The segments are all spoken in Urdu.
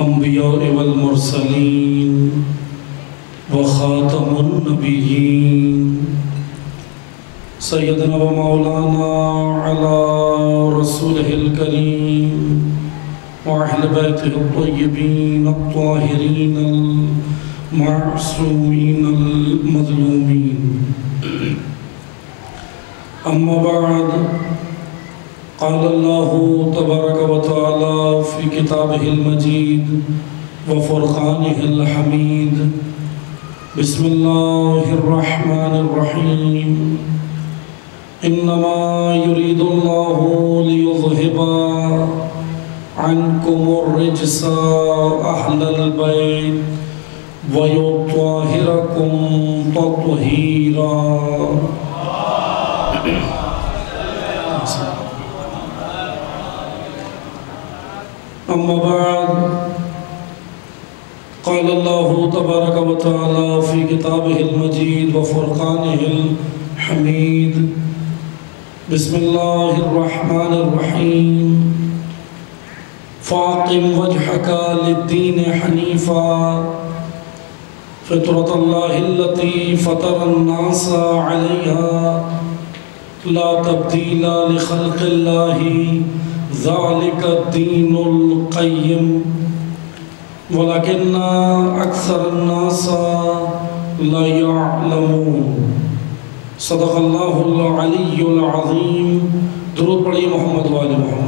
انبیاء والمرسلین وخاتم النبیین سیدنا و مولانا علی رسولہ الکریم وأهل بيته الطيبين الطاهرين المعصومين المظلومين أما بعد قال الله تبارك وتعالى في كتابه المجيد وفرقانه الحميد بسم الله الرحمن الرحيم إنما يريد الله ليذهب عنكم الرجس أهل البيت ويطهركم تطهيرا. أما بعد قال الله تبارك وتعالى في كتابه المجيد وفرقانه الحميد بسم الله الرحمن الرحيم فاقم وجهك للدين حنيفا فطرة الله التي فطر الناس عليها لا تبديل لخلق الله ذلك الدين القيم ولكن أكثر الناس لا يعلمون. صدق الله العلي العظيم. درود پڑھیے محمد وآل محمد.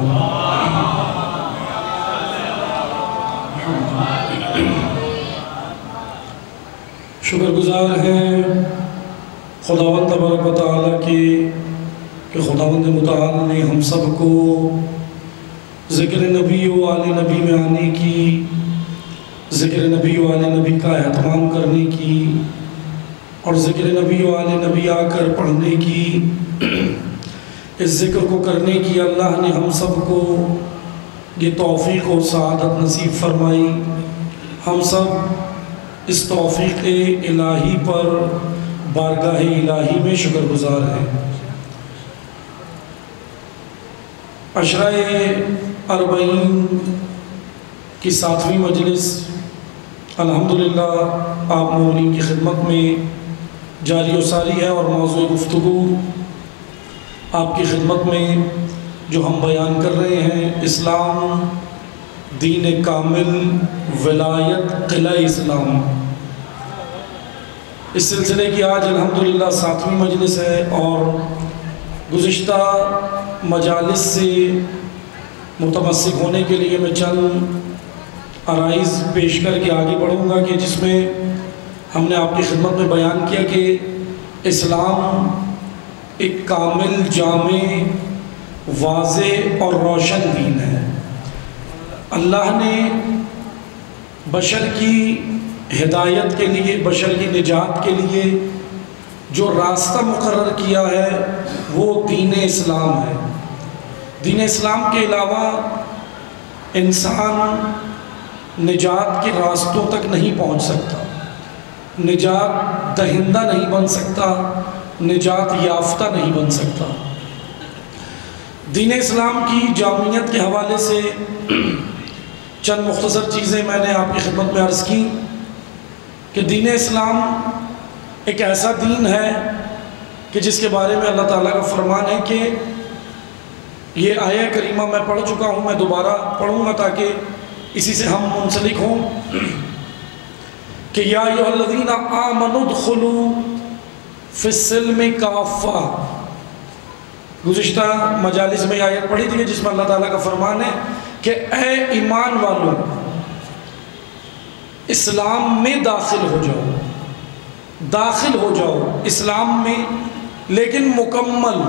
شکر گزار ہیں خداوند تبارک و تعالیٰ کی کہ خداوند متعال نے ہم سب کو ذکر نبی و آل نبی میں آنے کی، ذکر نبی و آل نبی کا اہتمام کرنے کی اور ذکر نبی و آل نبی آ کر پڑھنے کی، اس ذکر کو کرنے کی اللہ نے ہم سب کو یہ توفیق و سعادت نصیب فرمائی. ہم سب اس توفیق الہی پر بارگاہ الہی میں شکر گزار ہیں. عشرہ اربعین کی 7ویں مجلس الحمدللہ آپ مومنین کی خدمت میں جاری و ساری ہے اور موضوع گفتگو آپ کی خدمت میں جو ہم بیان کر رہے ہیں اسلام دین کامل ولایت قلعہ اسلام. اس سلسلے کی آج الحمدللہ 7ویں مجلس ہے اور گزشتہ مجالس سے متمسک ہونے کے لیے میں چند عرائض پیش کر کے آگے بڑھوں گا کہ جس میں ہم نے آپ کی خدمت میں بیان کیا کہ اسلام ایک کامل جامع واضح اور روشن دین ہے. اللہ نے بشر کی ہدایت کے لیے، بشر کی نجات کے لیے جو راستہ مقرر کیا ہے وہ دین اسلام ہے. دین اسلام کے علاوہ انسان نجات کے راستوں تک نہیں پہنچ سکتا، نجات دہندہ نہیں بن سکتا، نجات یافتہ نہیں بن سکتا. دین اسلام کی جامعیت کے حوالے سے چند مختصر چیزیں میں نے آپ کی خدمت میں عرض کی کہ دین اسلام ایک ایسا دین ہے کہ جس کے بارے میں اللہ تعالیٰ کا فرمان ہے کہ یہ آیہ کریمہ میں پڑھ چکا ہوں، میں دوبارہ پڑھوں گا تاکہ اسی سے ہم منسلک ہوں کہ یا ایھا الذین آمنوا ادخلوا فی السلم کافہ. گزشتہ مجالس میں آیت پڑھی تھی جس میں اللہ تعالیٰ کا فرمان ہے کہ اے ایمان والوں اسلام میں داخل ہو جاؤ اسلام میں، لیکن مکمل.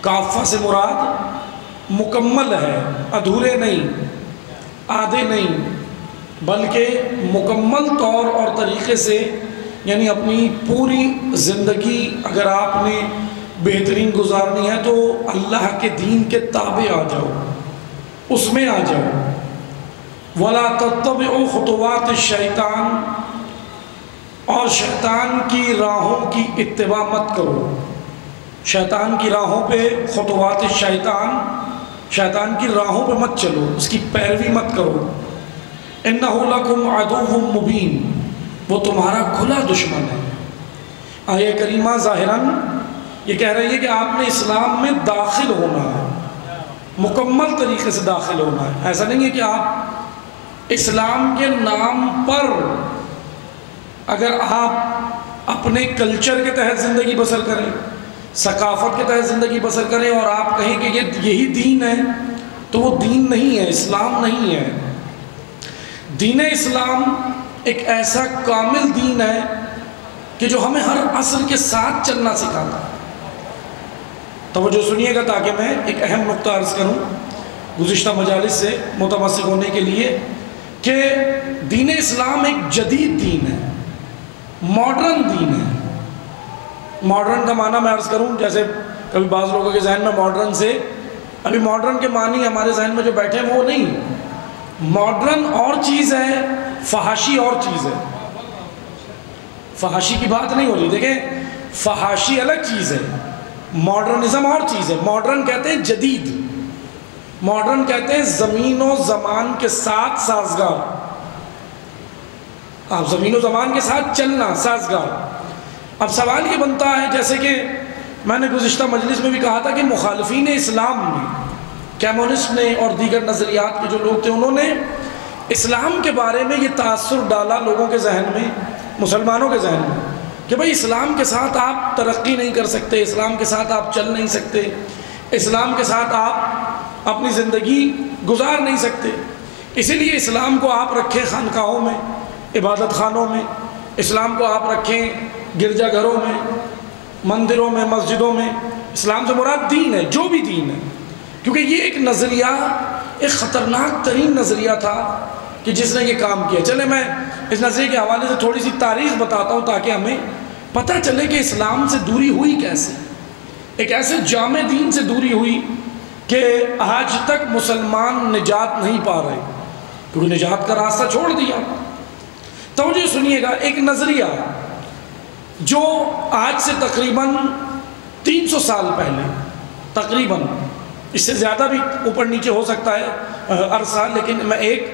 کافہ سے مراد مکمل ہے، ادھورے نہیں، آدھے نہیں، بلکہ مکمل طور اور طریقے سے، یعنی اپنی پوری زندگی اگر آپ نے بہترین گزارنی ہے تو اللہ کے دین کے تابع آ جاؤ، اس میں آ جاؤ. وَلَا تَتَّبِعُوا خُطُوَاتِ الشَّيْطَانِ، اور شیطان کی راہوں کی اتباع مت کرو. شیطان کی راہوں پہ خطوات شیطان کی راہوں پہ مت چلو، اس کی پیروی مت کرو. انہ لکم عدو مبین، وہ تمہارا کھلا دشمن ہے۔ آیہ کریمہ ظاہراً یہ کہہ رہی ہے کہ آپ نے اسلام میں داخل ہونا ہے، مکمل طریقے سے داخل ہونا ہے۔ ایسا نہیں ہے کہ آپ اسلام کے نام پر اگر آپ اپنے کلچر کے تحت زندگی بسر کریں، ثقافت کے تحت زندگی بسر کریں اور آپ کہیں کہ یہی دین ہے، تو وہ دین نہیں ہے، اسلام نہیں ہے۔ دین اسلام ایک ایسا کامل دین ہے کہ جو ہمیں ہر عصر کے ساتھ چلنا سکھاتا ہے۔ توجہ سنیے گا تاکہ میں ایک اہم نقطہ عرض کروں گزشتہ مجالس سے متمسک ہونے کے لیے، کہ دین اسلام ایک جدید دین ہے، ماڈرن دین ہے۔ ماڈرن کا معنی میں عرض کروں، جیسے کبھی بعض لوگوں کے ذہن میں ماڈرن سے، ابھی ماڈرن کے معنی ہمارے ذہن میں جو بیٹھے ہیں وہ نہیں۔ ماڈرن اور چیز ہے، فحاشی اور چیز ہے۔ فحاشی کی بات نہیں ہو رہی، دیکھیں فحاشی الگ چیز ہے، ماڈرنزم اور چیز ہے۔ ماڈرن کہتے ہیں جدید، ماڈرن کہتے ہیں زمین و زمان کے ساتھ سازگار، آپ زمین و زمان کے ساتھ چلنا، سازگار۔ اب سوال یہ بنتا ہے، جیسے کہ میں نے گزشتہ مجلس میں بھی کہا تھا کہ مخالفین اسلام نے، کیمونسٹ نے اور دیگر نظریات کے جو لوگ تھے، انہوں نے اسلام کے بارے میں یہ تاثر ڈالا لوگوں کے ذہن میں، مسلمانوں کے ذہن میں، کہ بھئی اسلام کے ساتھ آپ ترقی نہیں کر سکتے، اسلام کے ساتھ آپ چل نہیں سکتے، اسلام کے ساتھ آپ اپنی زندگی گزار نہیں سکتے، اسی لیے اسلام کو آپ رکھیں خانقاہوں میں، عبادت خانوں میں، اسلام کو آپ رکھیں گرجا گھروں میں، مندروں میں، مسجدوں میں۔ اسلام سے مراد دین ہے، جو بھی دین ہے، کیونکہ یہ ایک نظریہ، ایک خطرناک ترین نظریہ تھا کہ جس نے یہ کام کیا۔ چلے میں اس نظریے کے حوالے سے تھوڑی سی تاریخ بتاتا ہوں تاکہ ہمیں پتہ چلے کہ اسلام سے دوری ہوئی کیسے، ایک ایسے جامع دین سے دوری ہوئی کہ آج تک مسلمان نجات نہیں پا رہے، کیونکہ نجات کا راستہ چھوڑ دیا۔ توجہ سنیے گا، ایک نظریہ جو آج سے تقریباً 300 سال پہلے، تقریباً اس سے زیادہ بھی اوپر نیچے ہو سکتا ہے عرصہ، لیکن میں ایک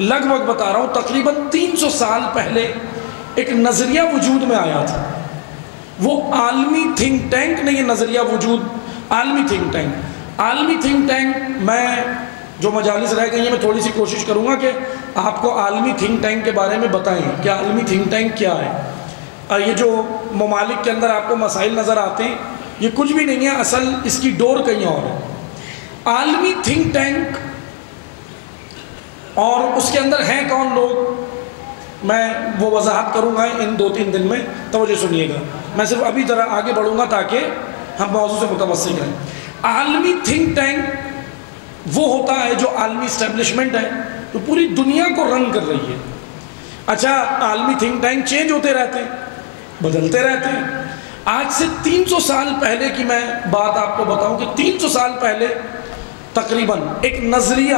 لگ بھگ بتا رہا ہوں، تقریباً 300 سال پہلے ایک نظریہ وجود میں آیا تھا۔ وہ عالمی تھنک ٹینک نے یہ نظریہ وجود، عالمی تھنک ٹینک، میں جو مجالس رہ گئی ہیں میں تھوڑی سی کوشش کروں گا کہ آپ کو عالمی تھنک ٹینک کے بارے میں بتائیں کہ عالمی تھنک ٹینک کیا ہے۔ یہ جو ممالک کے اندر آپ کو مسائل نظر آتے ہیں، یہ کچھ بھی نہیں ہے، اصل اس کی ڈور کہیں اور ہے۔ عالمی تھنک ٹینک اور اس کے اندر ہیں کون لوگ، میں وہ وضاحت کروں گا ان 2-3 دن میں، توجہ سنیے گا۔ میں صرف ابھی ذرا آگے بڑھوں گا تاکہ ہم موضوع سے متمسک رہیں۔ عالمی تھنک ٹینک وہ ہوتا ہے جو عالمی اسٹیبلشمنٹ ہے، جو پوری دنیا کو رن کر رہی ہے۔ اچھا، عالمی تھنک ٹینک چینج ہوتے رہتے ہیں، بدلتے رہتے ہیں۔ آج سے 300 سال پہلے کی میں بات آپ کو بتاؤں کہ 300 سال پہلے تقریباً ایک نظریہ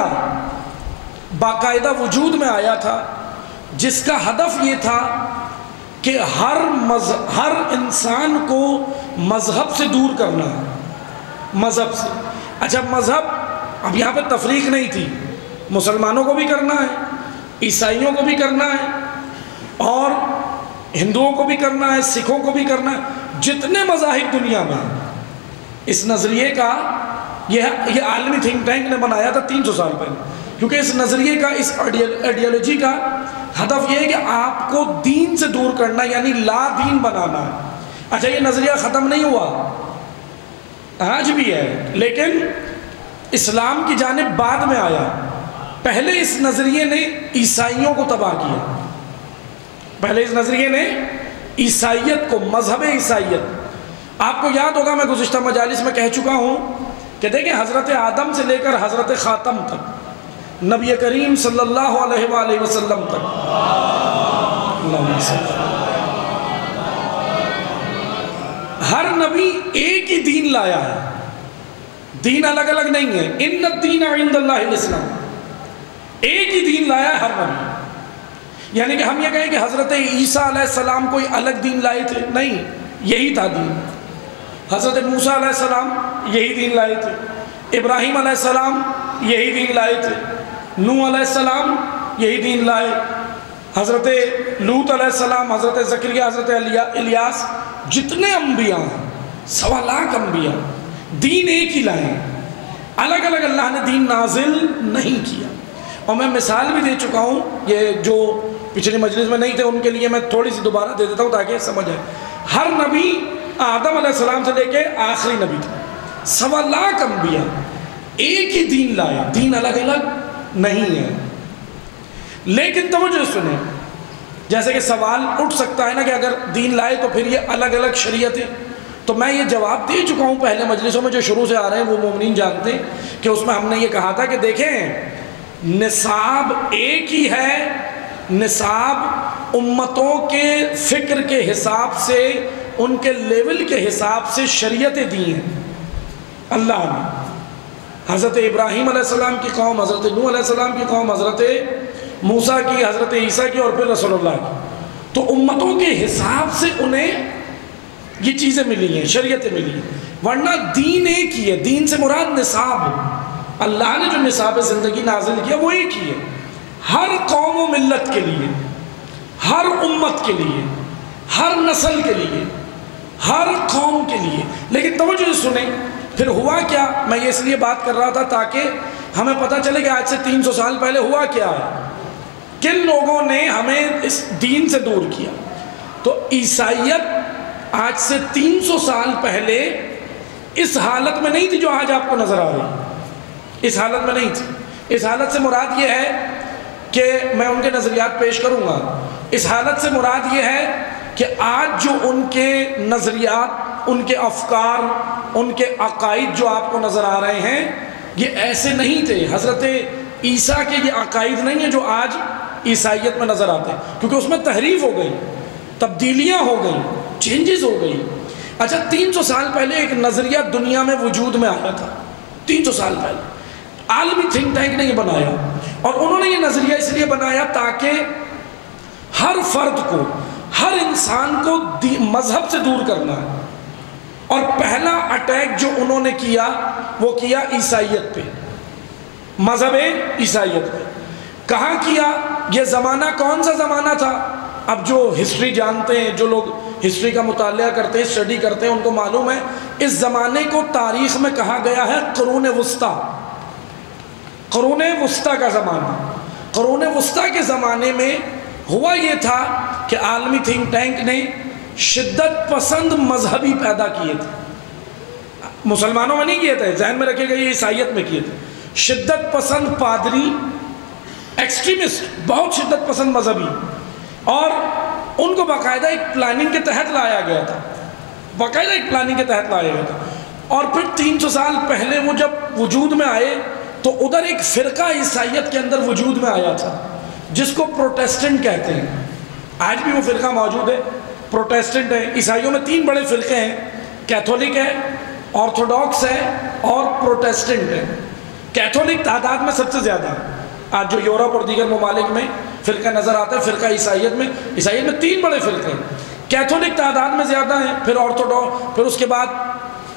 باقاعدہ وجود میں آیا تھا، جس کا ہدف یہ تھا کہ ہر انسان کو مذہب سے دور کرنا ہے، مذہب سے۔ اچھا، مذہب، اب یہاں پہ تفریق نہیں تھی، مسلمانوں کو بھی کرنا ہے، عیسائیوں کو بھی کرنا ہے، اور ہندوؤں کو بھی کرنا ہے، سکھوں کو بھی کرنا ہے، جتنے مذاہب دنیا میں ہیں۔ اس نظریے کا یہ عالمی تھنک ٹینک نے بنایا تھا 300 سال پہلے، کیونکہ اس نظریے کا، اس آئیڈیالوجی کا ہدف یہ ہے کہ آپ کو دین سے دور کرنا، یعنی لا دین بنانا ہے۔ اچھا، یہ نظریہ ختم نہیں ہوا، آج بھی ہے، لیکن اسلام کی جانب بعد میں آیا۔ پہلے اس نظریے نے عیسائیوں کو تباہ کیا، پہلے اس نظریے نے عیسائیت کو، مذہب عیسائیت، آپ کو یاد ہوگا میں گزشتہ مجالس میں کہہ چکا ہوں کہ دیکھیں حضرت آدم سے لے کر حضرت خاتم تک، نبی کریم صلی اللہ علیہ وآلہ وسلم تک، ہر نبی ایک ہی دین لایا ہے، دین الگ الگ نہیں ہے۔ ان الدین عند اللہ الاسلام، ایک ہی دین لایا ہے ہر نبی۔ یعنی کہ ہم یہ کہیں کہ حضرت عیسیٰ علیہ السلام کوئی الگ دین لائے تھے، نہیں، یہی تھا دین۔ حضرت موسیٰ علیہ السلام یہی دین لائے تھے، ابراہیم علیہ السلام یہی دین لائے تھے، نوح علیہ السلام یہی دین لائے، حضرت لوط علیہ السلام، حضرت زکریا، حضرت الیاس، جتنے انبیاء ہیں 1.25 لاکھ انبیاء دین ایک ہی لائے، الگ الگ اللہ نے دین نازل نہیں کیا۔ اور میں مثال بھی دے چکا ہوں، یہ جو پچھلی مجلس میں نہیں تھے ان کے لیے میں تھوڑی سی دوبارہ دے دیتا ہوں تاکہ سمجھ آئے۔ ہر نبی آدم علیہ السلام سے لے کے آخری نبی تھا، 1.25 لاکھ انبیاء ایک ہی دین لائے، دین الگ الگ نہیں ہے۔ لیکن توجہ سنیں، جیسے کہ سوال اٹھ سکتا ہے نا کہ اگر دین لائے تو پھر یہ الگ الگ شریعتیں، تو میں یہ جواب دے چکا ہوں پہلے مجلسوں میں جو شروع سے آ رہے ہیں وہ مومنین جانتے ہیں کہ اس میں ہم نے یہ کہا تھا کہ دیکھیں نصاب ایک ہی ہے، نصاب امتوں کے فکر کے حساب سے، ان کے لیول کے حساب سے شریعتیں دی ہیں اللہ نے۔ حضرت ابراہیم علیہ السلام کی قوم، حضرت نوح علیہ السلام کی قوم، حضرت موسیٰ کی، حضرت عیسیٰ کی، اور پھر رسول اللہ کی، تو امتوں کے حساب سے انہیں یہ چیزیں ملی ہیں، شریعتیں ملی ہیں، ورنہ دین ایک ہی ہے۔ دین سے مراد نصاب، اللہ نے جو نصاب زندگی نازل کیا وہ ایک ہی ہے، ہر قوم و ملت کے لیے، ہر امت کے لیے، ہر نسل کے لیے، ہر قوم کے لیے۔ لیکن توجہ سنیں پھر ہوا کیا، میں یہ اس لیے بات کر رہا تھا تاکہ ہمیں پتہ چلے کہ آج سے 300 سال پہلے ہوا کیا ہے، کن لوگوں نے ہمیں اس دین سے دور کیا۔ تو عیسائیت آج سے 300 سال پہلے اس حالت میں نہیں تھی جو آج آپ کو نظر آ رہی، اس حالت میں نہیں تھی۔ اس حالت سے مراد یہ ہے کہ میں ان کے نظریات پیش کروں گا، اس حالت سے مراد یہ ہے کہ آج جو ان کے نظریات، ان کے افکار، ان کے عقائد جو آپ کو نظر آ رہے ہیں یہ ایسے نہیں تھے۔ حضرت عیسیٰ کے یہ عقائد نہیں ہیں جو آج عیسائیت میں نظر آتے ہیں، کیونکہ اس میں تحریف ہو گئی، تبدیلیاں ہو گئیں، چینجز ہو گئی۔ اچھا 300 سال پہلے ایک نظریہ دنیا میں وجود میں آیا تھا، 300 سال پہلے عالمی تھنک ٹینک نے یہ بنایا، اور انہوں نے یہ نظریہ اس لیے بنایا تاکہ ہر فرد کو، ہر انسان کو مذہب سے دور کرنا ہے۔ اور پہلا اٹیک جو انہوں نے کیا وہ کیا عیسائیت پہ، مذہب عیسائیت پہ۔ کہاں کیا؟ یہ زمانہ کون سا زمانہ تھا؟ اب جو ہسٹری جانتے ہیں، جو لوگ ہسٹری کا مطالعہ کرتے ہیں، اسٹڈی کرتے ہیں، ان کو معلوم ہے اس زمانے کو تاریخ میں کہا گیا ہے قرون وسطیٰ، قرون وسطیٰ کا زمانہ۔ قرون وسطیٰ کے زمانے میں ہوا یہ تھا کہ عالمی تھنک ٹینک نے شدت پسند مذہبی پیدا کیے تھے، مسلمانوں میں نہیں کیے تھے، ذہن میں رکھے گئے، یہ عیسائیت میں کیے تھے۔ شدت پسند پادری، ایکسٹریمسٹ، بہت شدت پسند مذہبی، اور ان کو باقاعدہ ایک پلاننگ کے تحت لایا گیا تھا، باقاعدہ ایک پلاننگ کے تحت لایا گیا تھا۔ اور پھر 300 سال پہلے وہ جب وجود میں آئے تو ادھر ایک فرقہ عیسائیت کے اندر وجود میں آیا تھا جس کو پروٹیسٹنٹ کہتے ہیں، آج بھی وہ فرقہ موجود ہے، پروٹیسٹنٹ ہے۔ عیسائیوں میں 3 بڑے فرقے ہیں، کیتھولک ہے، آرتھوڈاکس ہے اور پروٹیسٹنٹ ہے۔ کیتھولک تعداد میں سب سے زیادہ ہے، آج جو یورپ اور دیگر ممالک میں فرقہ نظر آتا ہے، فرقہ عیسائیت میں 3 بڑے فرقے ہیں، کیتھولک تعداد میں زیادہ ہیں، پھر اس کے بعد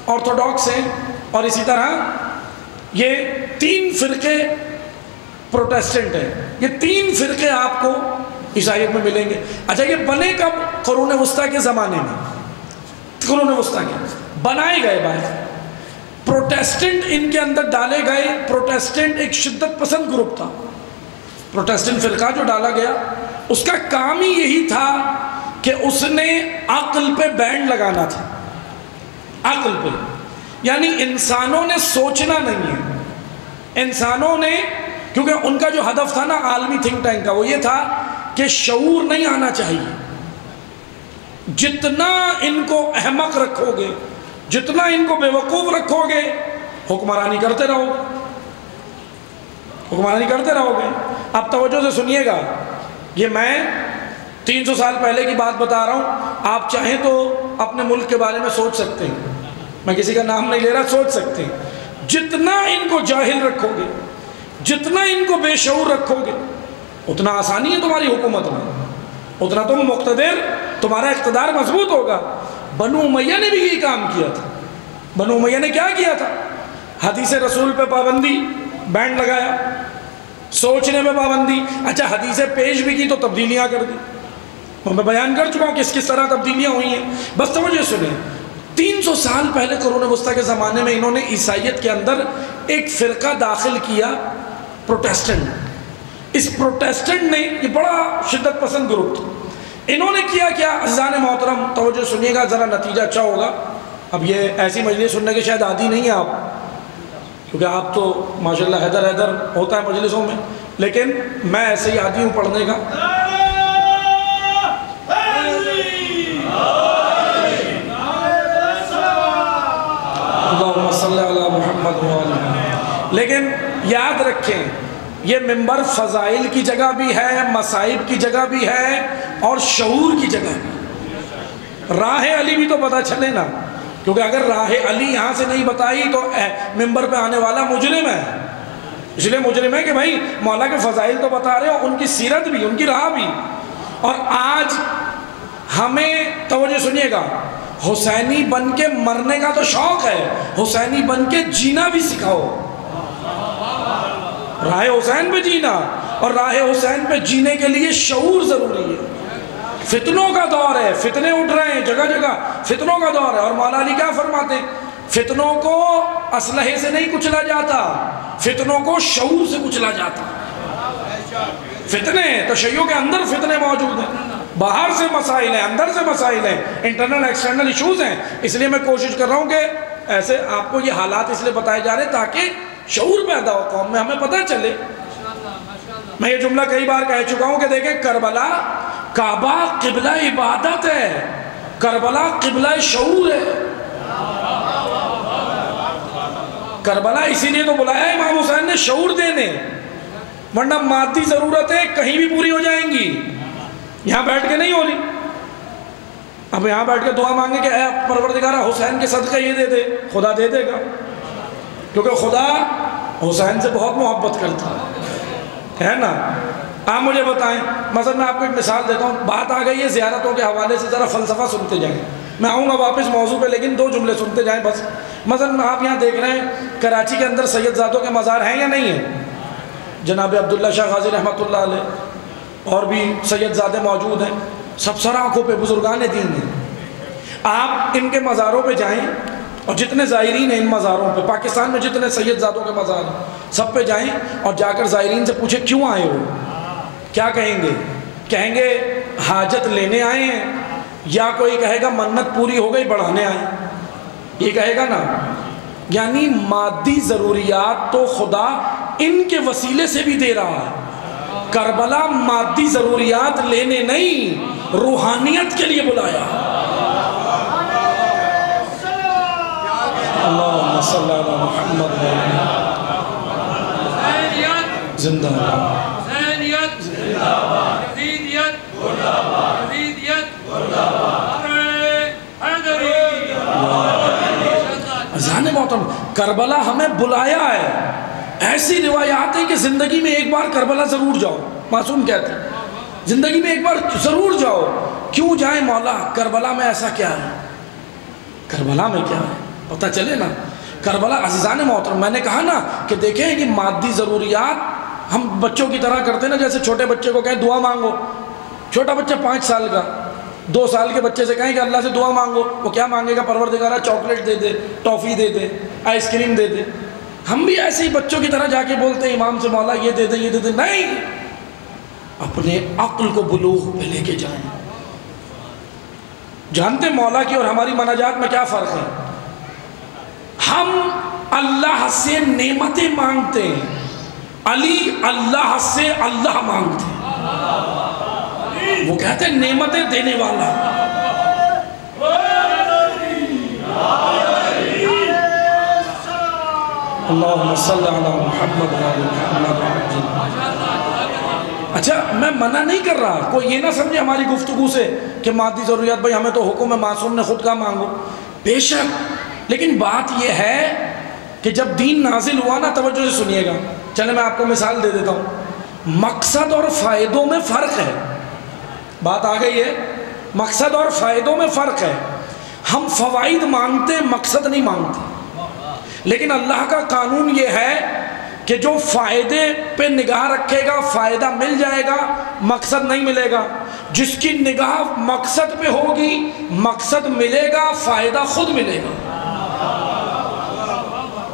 آرتھوڈاکس ہیں، اور اسی طرح یہ 3 فرقے پروٹیسٹنٹ ہیں۔ یہ 3 فرقے آپ کو عیسائیت میں ملیں گے۔ اچھا یہ بنے کب؟ قرون وسطیٰ کے زمانے میں، قرون وسطیٰ کے بنائے گئے باہر، پروٹیسٹنٹ ان کے اندر ڈالے گئے۔ پروٹیسٹنٹ ایک شدت پسند گروپ تھا، پروٹیسٹنٹ فرقہ جو ڈالا گیا اس کا کام ہی یہی تھا کہ اس نے عقل پہ بینڈ لگانا تھا، عقل پہ، یعنی انسانوں نے سوچنا نہیں ہے، انسانوں نے، کیونکہ ان کا جو ہدف تھا نا عالمی تھنک ٹینک کا، وہ یہ تھا کہ شعور نہیں آنا چاہیے، جتنا ان کو احمق رکھو گے، جتنا ان کو بے وقوف رکھو گے، حکمرانی کرتے رہو گے، حکمرانی کرتے رہو گے۔ اب توجہ سے سنیے گا، یہ میں 300 سال پہلے کی بات بتا رہا ہوں، آپ چاہیں تو اپنے ملک کے بارے میں سوچ سکتے ہیں، میں کسی کا نام نہیں لے رہا، سوچ سکتے ہیں، جتنا ان کو جاہل رکھو گے، جتنا ان کو بے شعور رکھو گے، اتنا آسانی ہے تمہاری حکومت میں، اتنا تم مقتدر، تمہارا اقتدار مضبوط ہوگا۔ بنو امیہ نے بھی یہی کام کیا تھا۔ بنو امیہ نے کیا کیا تھا؟ حدیث رسول پہ پابندی، بینڈ لگایا، سوچنے میں پابندی. اچھا حدیثیں پیش بھی کی تو تبدیلیاں کر دی. میں بیان کر چکا ہوں کس کس طرح تبدیلیاں ہوئی ہیں. بس توجہ سنیں. 300 سال پہلے قرون وسطیٰ کے زمانے میں انہوں نے عیسائیت کے اندر ایک فرقہ داخل کیا، پروٹیسٹنٹ. اس پروٹیسٹنٹ نے، یہ بڑا شدت پسند گروپ تھا، انہوں نے کیا عزیزان محترم توجہ سنیے گا، ذرا نتیجہ اچھا ہوگا. اب یہ ایسی مجلس سننے کے شاید عادی نہیں ہیں آپ، کیونکہ آپ تو ماشاءاللہ حیدر ہوتا ہے مجلسوں میں، لیکن میں ایسے ہی عادی ہوں پڑھنے کا. اللہم صلی علی محمد وآلہ. لیکن یاد رکھیں یہ منبر فضائل کی جگہ بھی ہے، مصائب کی جگہ بھی ہے، اور شعور کی جگہ بھی. راہ علی بھی تو پتہ چلے نا، کیونکہ اگر راہ علی یہاں سے نہیں بتائی تو منبر پہ آنے والا مجرم ہے. اس لیے مجرم ہے کہ بھائی مولا کے فضائل تو بتا رہے ہو، ان کی سیرت بھی، ان کی راہ بھی. اور آج ہمیں توجہ سنیے گا، حسینی بن کے مرنے کا تو شوق ہے، حسینی بن کے جینا بھی سکھاؤ. راہ حسین پہ جینا، اور راہ حسین پہ جینے کے لیے شعور ضروری ہے. فتنوں کا دور ہے، فتنے اٹھ رہے ہیں جگہ جگہ، فتنوں کا دور ہے. اور مولا علی کیا فرماتے ہیں؟ فتنوں کو اسلحے سے نہیں کچلا جاتا، فتنوں کو شعور سے کچلا جاتا. فتنے تشیع کے اندر فتنے موجود ہیں، باہر سے مسائل ہیں، اندر سے مسائل ہیں، انٹرنل ایکسٹرنل ایشوز ہیں. اس لیے میں کوشش کر رہا ہوں کہ ایسے آپ کو یہ حالات اس لیے بتائے جا رہے ہیں تاکہ شعور پیدا ہو قوم میں، ہمیں پتہ چلے. میں یہ جملہ کئی بار کہہ چکا ہوں کہ دیکھیں کربلا کعبہ قبلہ عبادت ہے، کربلا قبلہ شعور ہے. کربلا اسی لیے تو بلایا امام حسین نے شعور دینے، ورنہ مادی ضرورتیں کہیں بھی پوری ہو جائیں گی، یہاں بیٹھ کے نہیں ہو رہی. اب یہاں بیٹھ کے دعا مانگے کہ اے پروردگارہ حسین کے صدقہ یہ دے دے، خدا دے دے گا، کیونکہ خدا حسین سے بہت محبت کرتا ہے نا. آپ مجھے بتائیں، مثلا میں آپ کو ایک مثال دیتا ہوں. بات آ گئی ہے زیارتوں کے حوالے سے، ذرا فلسفہ سنتے جائیں. میں آؤں گا واپس موضوع پہ، لیکن 2 جملے سنتے جائیں بس. مثلا آپ یہاں دیکھ رہے ہیں کراچی کے اندر سید زادوں کے مزار ہیں یا نہیں ہیں؟ جناب عبداللہ شاہ غازی رحمۃ اللہ علیہ اور بھی سید زادے موجود ہیں، سب سر آنکھوں پہ بزرگان دین ہیں. آپ ان کے مزاروں پہ جائیں، اور جتنے زائرین ہیں ان مزاروں پہ، پاکستان میں جتنے سید زادوں کے مزار ہیں سب پہ جائیں، اور جا کر زائرین سے پوچھیں کیوں آئے ہو. کیا کہیں گے؟ کہیں گے حاجت لینے آئے ہیں، یا کوئی کہے گا منت پوری ہو گئی بڑھانے آئے. یہ کہے گا نا. یعنی مادی ضروریات تو خدا ان کے وسیلے سے بھی دے رہا ہے. کربلا مادی ضروریات لینے نہیں، روحانیت کے لیے بلایا. اللہم صلی علی محمد زندہ ذہن محترم. کربلا ہمیں بلایا ہے. ایسی روایات ہیں کہ زندگی میں ایک بار کربلا ضرور جاؤ. معصوم کہتے ہیں زندگی میں ایک بار ضرور جاؤ. کیوں جائیں مولا؟ کربلا میں ایسا کیا ہے؟ کربلا میں کیا ہے پتہ چلے نا. کربلا عزیزان محترم، میں نے کہا نا کہ دیکھیں یہ مادی ضروریات ہم بچوں کی طرح کرتے ہیں نا. جیسے چھوٹے بچے کو کہیں دعا مانگو، چھوٹا بچہ 5 سال کا 2 سال کے بچے سے کہیں کہ اللہ سے دعا مانگو، وہ کیا مانگے گا؟ پروردگارہ چاکلیٹ دے دے، ٹافی دے دے، آئس کریم دے دے. ہم بھی ایسے ہی بچوں کی طرح جا کے بولتے ہیں امام سے مولا یہ دے دے یہ دے دے. نہیں، اپنے عقل کو بلوغ پہ لے کے جائیں. جانتے مولا کی اور ہماری مناجات میں کیا فرق ہے؟ ہم اللہ سے نعمتیں مانگتے ہیں، علی اللہ سے اللہ مانگتے ہیں. وہ کہتے ہیں نعمتیں دینے والا. اللہم صلی علی محمد وآل محمد. اچھا میں منع نہیں کر رہا، کوئی یہ نہ سمجھے ہماری گفتگو سے کہ مادی ضروریات بھائی ہمیں تو حکم ہے معصوم نے خود کا مانگو. بے شک، لیکن بات یہ ہے کہ جب دین نازل ہوا نا، توجہ سے سنیے گا. چلے میں آپ کو مثال دے دیتا ہوں. مقصد اور فائدوں میں فرق ہے. بات آ گئی ہے، مقصد اور فائدوں میں فرق ہے. ہم فوائد مانگتے ہیں، مقصد نہیں مانگتے. لیکن اللہ کا قانون یہ ہے کہ جو فائدے پہ نگاہ رکھے گا فائدہ مل جائے گا، مقصد نہیں ملے گا. جس کی نگاہ مقصد پہ ہوگی مقصد ملے گا، فائدہ خود ملے گا.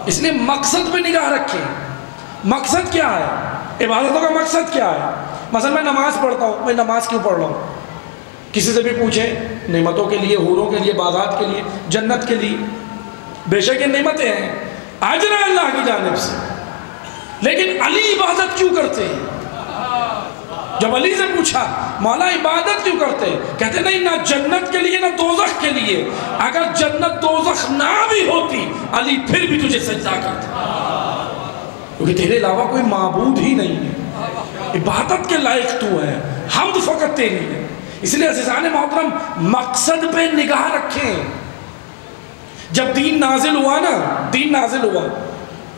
اس لیے مقصد پہ نگاہ رکھیں. مقصد کیا ہے؟ عبادتوں کا مقصد کیا ہے؟ مثلا میں نماز پڑھتا ہوں، میں نماز کیوں پڑھ رہا ہوں؟ کسی سے بھی پوچھیں، نعمتوں کے لیے، حوروں کے لیے، باغات کے لیے، جنت کے لیے. بے شک یہ نعمتیں ہیں، اجر ہے اللہ کی جانب سے. لیکن علی عبادت کیوں کرتے ہیں؟ جب علی سے پوچھا مولا عبادت کیوں کرتے ہیں، کہتے نہیں نہ جنت کے لیے نہ دوزخ کے لیے. اگر جنت دوزخ نہ بھی ہوتی علی پھر بھی تجھے سجدہ کرتا، کیونکہ تیرے علاوہ کوئی معبود ہی نہیں ہے. عبادت کے لائق تو ہے، حمد فقط تیری ہے. اس لیے عزیزان محترم مقصد پہ نگاہ رکھیں. جب دین نازل ہوا نا، دین نازل ہوا،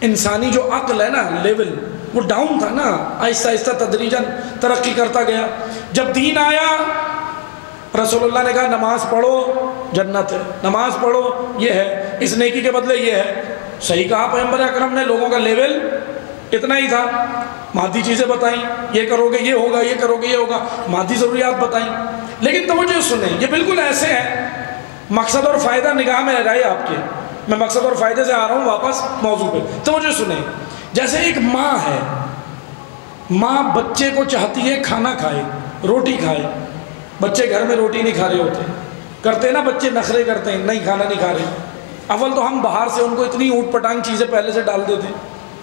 انسانی جو عقل ہے نا لیول وہ ڈاؤن تھا نا، آہستہ آہستہ تدریجاً ترقی کرتا گیا. جب دین آیا رسول اللہ نے کہا نماز پڑھو جنت ہے، نماز پڑھو یہ ہے، اس نیکی کے بدلے یہ ہے. صحیح کہا پیغمبر اکرم نے، لوگوں کا لیول اتنا ہی تھا. مادی چیزیں بتائیں، یہ کرو گے یہ ہوگا، یہ کرو گے یہ ہوگا، مادی ضروریات بتائیں. لیکن توجہ سنیں، یہ بالکل ایسے ہے، مقصد اور فائدہ نگاہ میں لگائے آپ کے. میں مقصد اور فائدے سے آ رہا ہوں واپس موضوع پہ. توجہ سنیں، جیسے ایک ماں ہے، ماں بچے کو چاہتی ہے کھانا کھائے، روٹی کھائے. بچے گھر میں روٹی نہیں کھا رہے ہوتے، کرتے ہیں نا بچے نخرے کرتے ہیں، نہیں کھانا نہیں کھا رہے. اول تو ہم باہر سے ان کو اتنی اوٹ پٹانگ چیزیں پہلے سے ڈال دیتے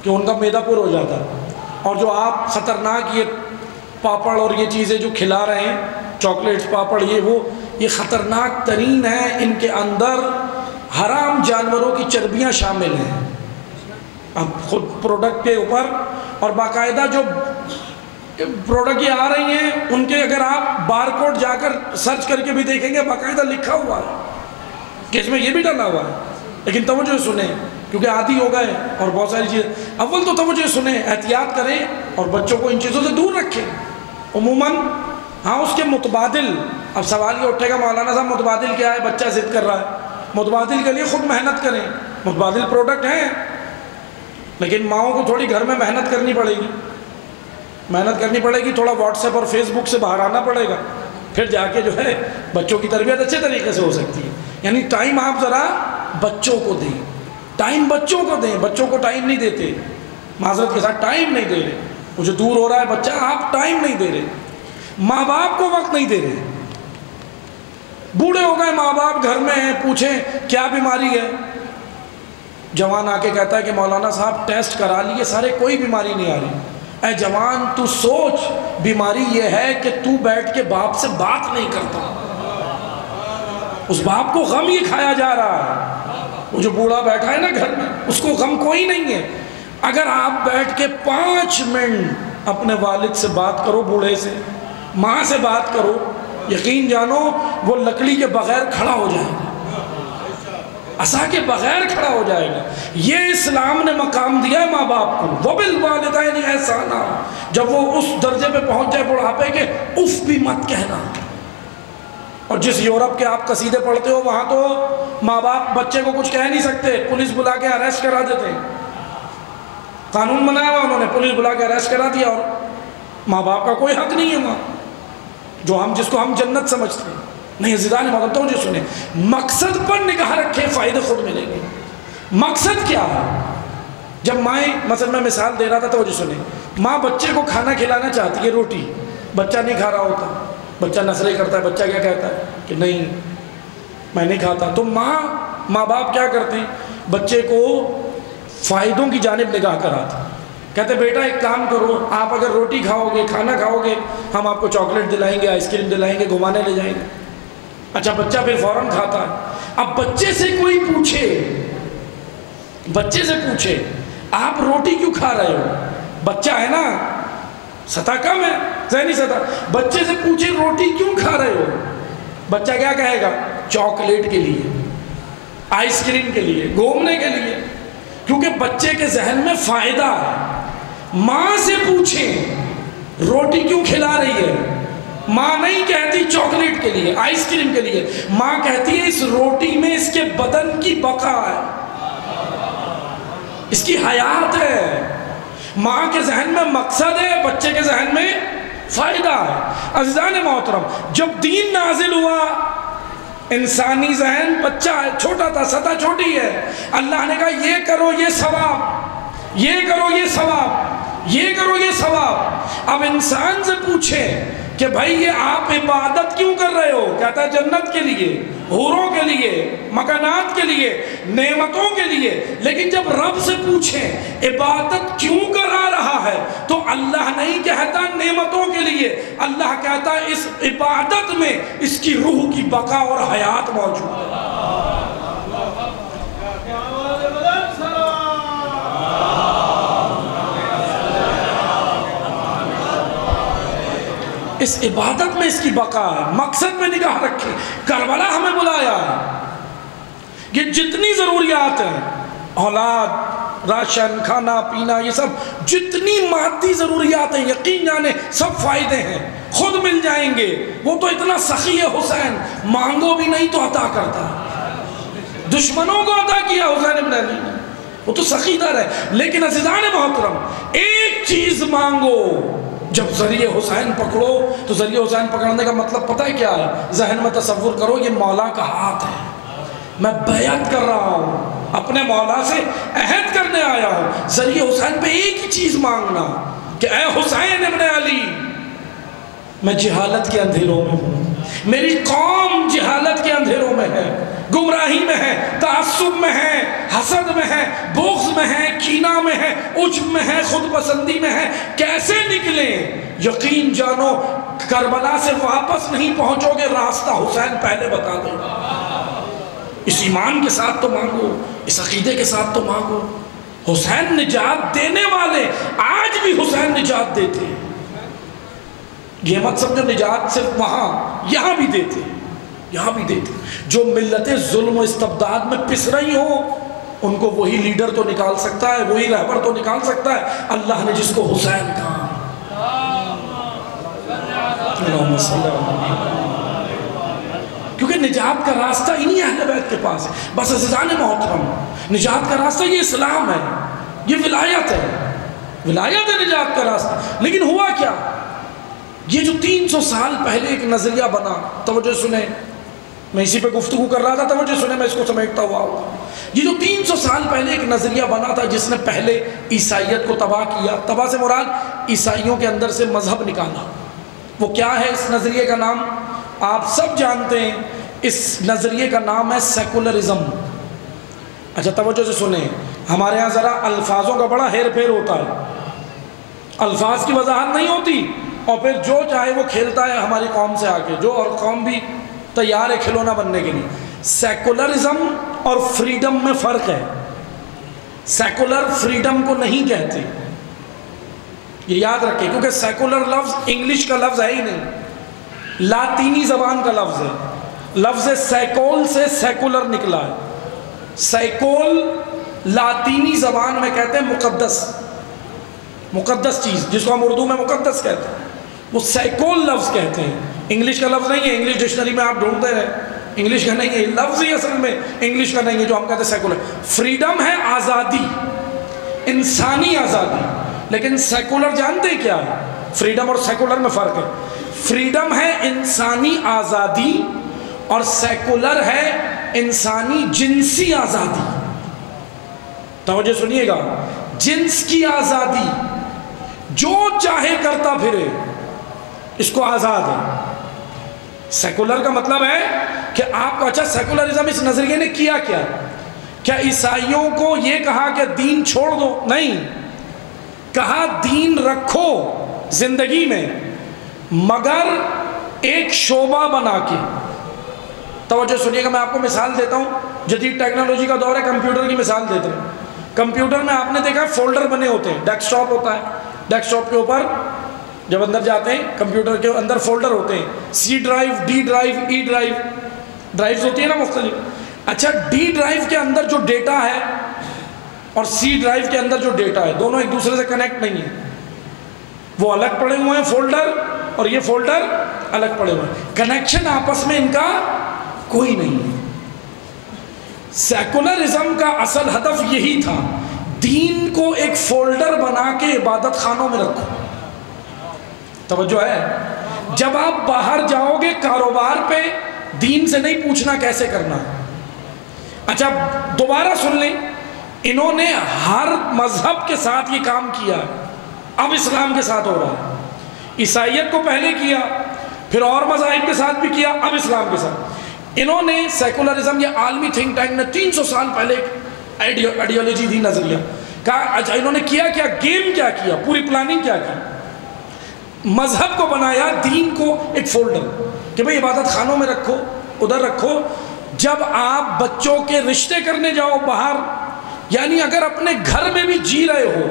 کہ ان کا معدہ پر ہو جاتا. اور جو آپ خطرناک یہ پاپڑ اور یہ چیزیں جو کھلا رہے ہیں، چاکلیٹس، پاپڑ، یہ وہ، یہ خطرناک ترین ہیں. ان کے اندر حرام جانوروں کی چربیاں شامل ہیں. اب خود پروڈکٹ کے اوپر، اور باقاعدہ جو پروڈکٹ یہ آ رہی ہیں ان کے اگر آپ بار کوڈ جا کر سرچ کر کے بھی دیکھیں گے باقاعدہ لکھا ہوا ہے کہ اس میں یہ بھی ڈالا ہوا ہے. لیکن توجہ سنیں، کیونکہ عادی ہو گئے اور بہت ساری چیزیں. اول تو توجہ سنیں، احتیاط کریں اور بچوں کو ان چیزوں سے دور رکھیں. عموماً ہاں اس کے متبادل، اب سوال یہ اٹھے گا مولانا صاحب متبادل کیا ہے، بچہ ضد کر رہا ہے. متبادل کے لیے خود محنت کریں. متبادل پروڈکٹ ہیں، لیکن ماؤں کو تھوڑی گھر میں محنت کرنی پڑے گی. محنت کرنی پڑے گی، تھوڑا واٹس ایپ اور فیس بک سے باہر آنا پڑے گا، پھر جا کے جو ہے بچوں کی تربیت اچھے طریقے سے ہو سکتی ہے. یعنی ٹائم آپ ذرا بچوں کو دیں، ٹائم بچوں کو دیں. بچوں کو ٹائم نہیں دیتے، معذرت کے ساتھ ٹائم نہیں دے رہے. مجھے دور ہو رہا ہے بچہ، آپ ٹائم نہیں دے رہے. ماں باپ کو وقت نہیں دے رہے. بوڑھے ہو گئے ماں باپ، گھر میں ہیں، پوچھیں کیا بیماری ہے، جوان آ کے کہتا ہے کہ مولانا صاحب ٹیسٹ کرا لیے سارے، کوئی بیماری نہیں آ رہی. اے جوان تو سوچ، بیماری یہ ہے کہ تو بیٹھ کے باپ سے بات نہیں کرتا. اس باپ کو غم یہ کھایا جا رہا ہے. وہ جو بوڑھا بیٹھا ہے نا گھر میں، اس کو غم کوئی نہیں ہے. اگر آپ بیٹھ کے 5 منٹ اپنے والد سے بات کرو، بوڑھے سے، ماں سے بات کرو، یقین جانو وہ لکڑی کے بغیر کھڑا ہو جائے گا، عصا کے بغیر کھڑا ہو جائے گا. یہ اسلام نے مقام دیا ہے ماں باپ کو. وَبِالْوَالِدَيْنِ احسانا. جب وہ اس درجے پہ پہنچ جائے بڑھاپے کے، اف بھی مت کہنا. اور جس یورپ کے آپ قصیدے پڑھتے ہو وہاں تو ماں باپ بچے کو کچھ کہہ نہیں سکتے، پولیس بلا کے اریسٹ کرا دیتے ہیں. قانون بنایا ہوا انہوں نے، پولیس بلا کے اریسٹ کرا دیا، اور ماں باپ کا کوئی حق نہیں ہے وہاں، جس کو ہم جنت سمجھتے ہیں. نہیں عزیزان محترم توجہ سنیں، مقصد پر نگاہ رکھیں، فائدے خود ملیں گے. مقصد کیا ہے؟ جب مائیں، مثلا میں مثال دے رہا تھا، توجہ سنیں، ماں بچے کو کھانا کھلانا چاہتی ہے، روٹی، بچہ نہیں کھا رہا ہوتا، بچہ نخرے کرتا ہے. بچہ کیا کہتا ہے کہ نہیں میں نہیں کھاتا. تو ماں باپ کیا کرتے ہیں، بچے کو فائدوں کی جانب نگاہ کراتے ہیں. کہتے بیٹا ایک کام کرو، آپ اگر روٹی کھاؤ گے، کھانا کھاؤ گے، ہم آپ کو چاکلیٹ دلائیں گے، آئس کریم دلائیں گے، گھمانے لے جائیں گے. اچھا بچہ پھر فوراً کھاتا ہے. اب بچے سے کوئی پوچھے آپ روٹی کیوں کھا رہے ہو، بچہ ہے نا، سطح کم ہے، ذہنی سطح. بچے سے پوچھے روٹی کیوں کھا رہے ہو، بچہ کیا کہے گا، چاکلیٹ کے لیے، آئس کریم کے لیے، گھومنے کے لیے. کیونکہ بچے کے ذہن میں فائدہ ہے. ماں سے پوچھیں روٹی کیوں کھلا رہی ہے، ماں نہیں کہتی چاکلیٹ کے لیے، آئس کریم کے لیے. ماں کہتی ہے اس روٹی میں اس کے بدن کی بقا ہے، اس کی حیات ہے. ماں کے ذہن میں مقصد ہے، بچے کے ذہن میں فائدہ ہے۔ عزیزان محترم، جب دین نازل ہوا، انسانی ذہن بچہ ہے، چھوٹا تھا، سطح چھوٹی ہے، اللہ نے کہا یہ کرو یہ ثواب، یہ کرو یہ ثواب، یہ کرو یہ ثواب۔ اب انسان سے پوچھیں کہ بھائی یہ آپ عبادت کیوں کر رہے ہو؟ کہتا ہے جنت کے لیے، حوروں کے لیے، مکانات کے لیے، نعمتوں کے لیے۔ لیکن جب رب سے پوچھیں عبادت کیوں کرا رہا ہے تو اللہ نہیں کہتا نعمتوں کے لیے، اللہ کہتا اس عبادت میں اس کی روح کی بقا اور حیات موجود ہے۔ اس عبادت میں اس کی بقا ہے، مقصد میں نگاہ رکھیں۔ کربلا ہمیں بلایا ہے، یہ جتنی ضروریات ہیں، اولاد، راشن، کھانا پینا، یہ سب جتنی مادی ضروریات ہیں، یقین جانے سب فائدے ہیں، خود مل جائیں گے۔ وہ تو اتنا سخی ہے حسین، مانگو بھی نہیں تو عطا کرتا، دشمنوں کو عطا کیا حسین ابن علی نے، وہ تو سخی در ہے۔ لیکن عزیزان محترم، ایک چیز مانگو، جب ذریعہ حسین پکڑو تو ذریعہ حسین پکڑنے کا مطلب پتہ ہے کیا ہے؟ ذہن میں تصور کرو یہ مولا کا ہاتھ ہے، میں بیعت کر رہا ہوں، اپنے مولا سے عہد کرنے آیا ہوں۔ ذریعہ حسین پہ ایک ہی چیز مانگنا کہ اے حسین ابن علی، میں جہالت کے اندھیروں میں ہوں، میری قوم جہالت کے اندھیروں میں ہے، گمراہی میں ہے، تعصب میں ہے، حسد میں ہے، بغض میں ہے، کینہ میں ہے، عجب میں ہے، خود پسندی میں ہے، کیسے نکلیں؟ یقین جانو کربلا سے واپس نہیں پہنچو گے، راستہ حسین پہلے بتا دے گا۔ اس ایمان کے ساتھ تو مانگو، اس عقیدے کے ساتھ تو مانگو۔ حسین نجات دینے والے، آج بھی حسین نجات دیتے ہیں۔ یہ مت سمجھو نجات صرف وہاں، یہاں بھی دیتے ہیں، یہاں بھی دیتے ہیں۔ جو ملتیں ظلم و استبداد میں پس رہی ہوں ان کو وہی لیڈر تو نکال سکتا ہے، وہی رہبر تو نکال سکتا ہے اللہ نے جس کو حسین کہا۔ کیونکہ نجات کا راستہ انہی اہل بیت کے پاس ہے۔ بس عزیزان محترم، نجات کا راستہ یہ اسلام ہے، یہ ولایت ہے، ولایت ہے نجات کا راستہ۔ لیکن ہوا کیا؟ یہ جو 300 سال پہلے ایک نظریہ بنا، توجہ سنیں، میں اسی پہ گفتگو کر رہا تھا، توجہ سنیں، میں اس کو سمیٹتا ہوا ہوں۔ یہ جو 300 سال پہلے ایک نظریہ بنا تھا جس نے پہلے عیسائیت کو تباہ کیا، تباہ سے مراد عیسائیوں کے اندر سے مذہب نکالا۔ وہ کیا ہے اس نظریے کا نام؟ آپ سب جانتے ہیں، اس نظریے کا نام ہے سیکولرزم۔ اچھا توجہ سے سنیں، ہمارے ہاں ذرا الفاظوں کا بڑا ہیر پھیر ہوتا ہے، الفاظ کی وضاحت نہیں ہوتی، اور پھر جو چاہے وہ کھیلتا ہے ہماری قوم سے آ کے، جو اور قوم بھی تیار ہے کھلونا بننے کے لیے۔ سیکولرزم اور فریڈم میں فرق ہے۔ سیکولر فریڈم کو نہیں کہتے، یہ یاد رکھیں، کیونکہ سیکولر لفظ انگلش کا لفظ ہے ہی نہیں، لاطینی زبان کا لفظ ہے۔ لفظ سیکول سے سیکولر نکلا ہے۔ سیکول لاطینی زبان میں کہتے ہیں مقدس، مقدس چیز جس کو ہم اردو میں مقدس کہتے ہیں، وہ سیکول لفظ کہتے ہیں، انگلش کا لفظ نہیں ہے۔ انگلش ڈکشنری میں آپ ڈھونڈتے ہیں، انگلش کا نہیں ہے، لفظ ہی اصل میں انگلش کا نہیں ہے جو ہم کہتے ہیں سیکولر۔ فریڈم ہے آزادی، انسانی آزادی، لیکن سیکولر جانتے کیا ہے؟ فریڈم اور سیکولر میں فرق ہے۔ فریڈم ہے انسانی آزادی اور سیکولر ہے انسانی جنسی آزادی۔ توجہ سنیے گا، جنس کی آزادی، جو چاہے کرتا پھرے، اس کو آزاد ہے۔ سیکولر کا مطلب ہے کہ آپ کو، اچھا سیکولرزم اس نظریے نے کیا کیا؟ کیا عیسائیوں کو یہ کہا کہ دین چھوڑ دو؟ نہیں، کہا دین رکھو زندگی میں، مگر ایک شعبہ بنا کے۔ توجہ سنیے گا، میں آپ کو مثال دیتا ہوں، جدید ٹیکنالوجی کا دور ہے، کمپیوٹر کی مثال دیتا ہوں۔ کمپیوٹر میں آپ نے دیکھا فولڈر بنے ہوتے ہیں، ڈیسک ٹاپ ہوتا ہے، ڈیسک ٹاپ کے اوپر جب اندر جاتے ہیں کمپیوٹر کے اندر فولڈر ہوتے ہیں، سی ڈرائیو، ڈی ڈرائیو، ای ڈرائیو، ڈرائیوز ہوتی ہیں نا مختلف۔ اچھا ڈی ڈرائیو کے اندر جو ڈیٹا ہے اور سی ڈرائیو کے اندر جو ڈیٹا ہے، دونوں ایک دوسرے سے کنیکٹ نہیں ہیں، وہ الگ پڑے ہوئے ہیں فولڈر، اور یہ فولڈر الگ پڑے ہوئے ہیں، کنیکشن آپس میں ان کا کوئی نہیں ہے۔ سیکولرزم کا اصل ہدف یہی تھا، دین کو ایک فولڈر بنا کے عبادت خانوں میں رکھو. توجہ ہے؟ جب آپ باہر جاؤ گے کاروبار پہ، دین سے نہیں پوچھنا کیسے کرنا. اچھا دوبارہ سن لیں، انہوں نے ہر مذہب کے ساتھ یہ کام کیا، اب اسلام کے ساتھ ہو رہا ہے. عیسائیت کو پہلے کیا، پھر اور مذاہب کے ساتھ بھی کیا، اب اسلام کے ساتھ. انہوں نے سیکولرزم یا عالمی تھنک ٹینک نے 300 سال پہلے آئیڈیالوجی دی، نظریہ کہا. اچھا انہوں نے کیا گیم کیا کیا، پوری پلاننگ کیا کی. مذہب کو بنایا، دین کو ایک فولڈر کہ بھئی عبادت خانوں میں رکھو، ادھر رکھو. جب آپ بچوں کے رشتے کرنے جاؤ باہر، یعنی اگر اپنے گھر میں بھی جی رہے ہو،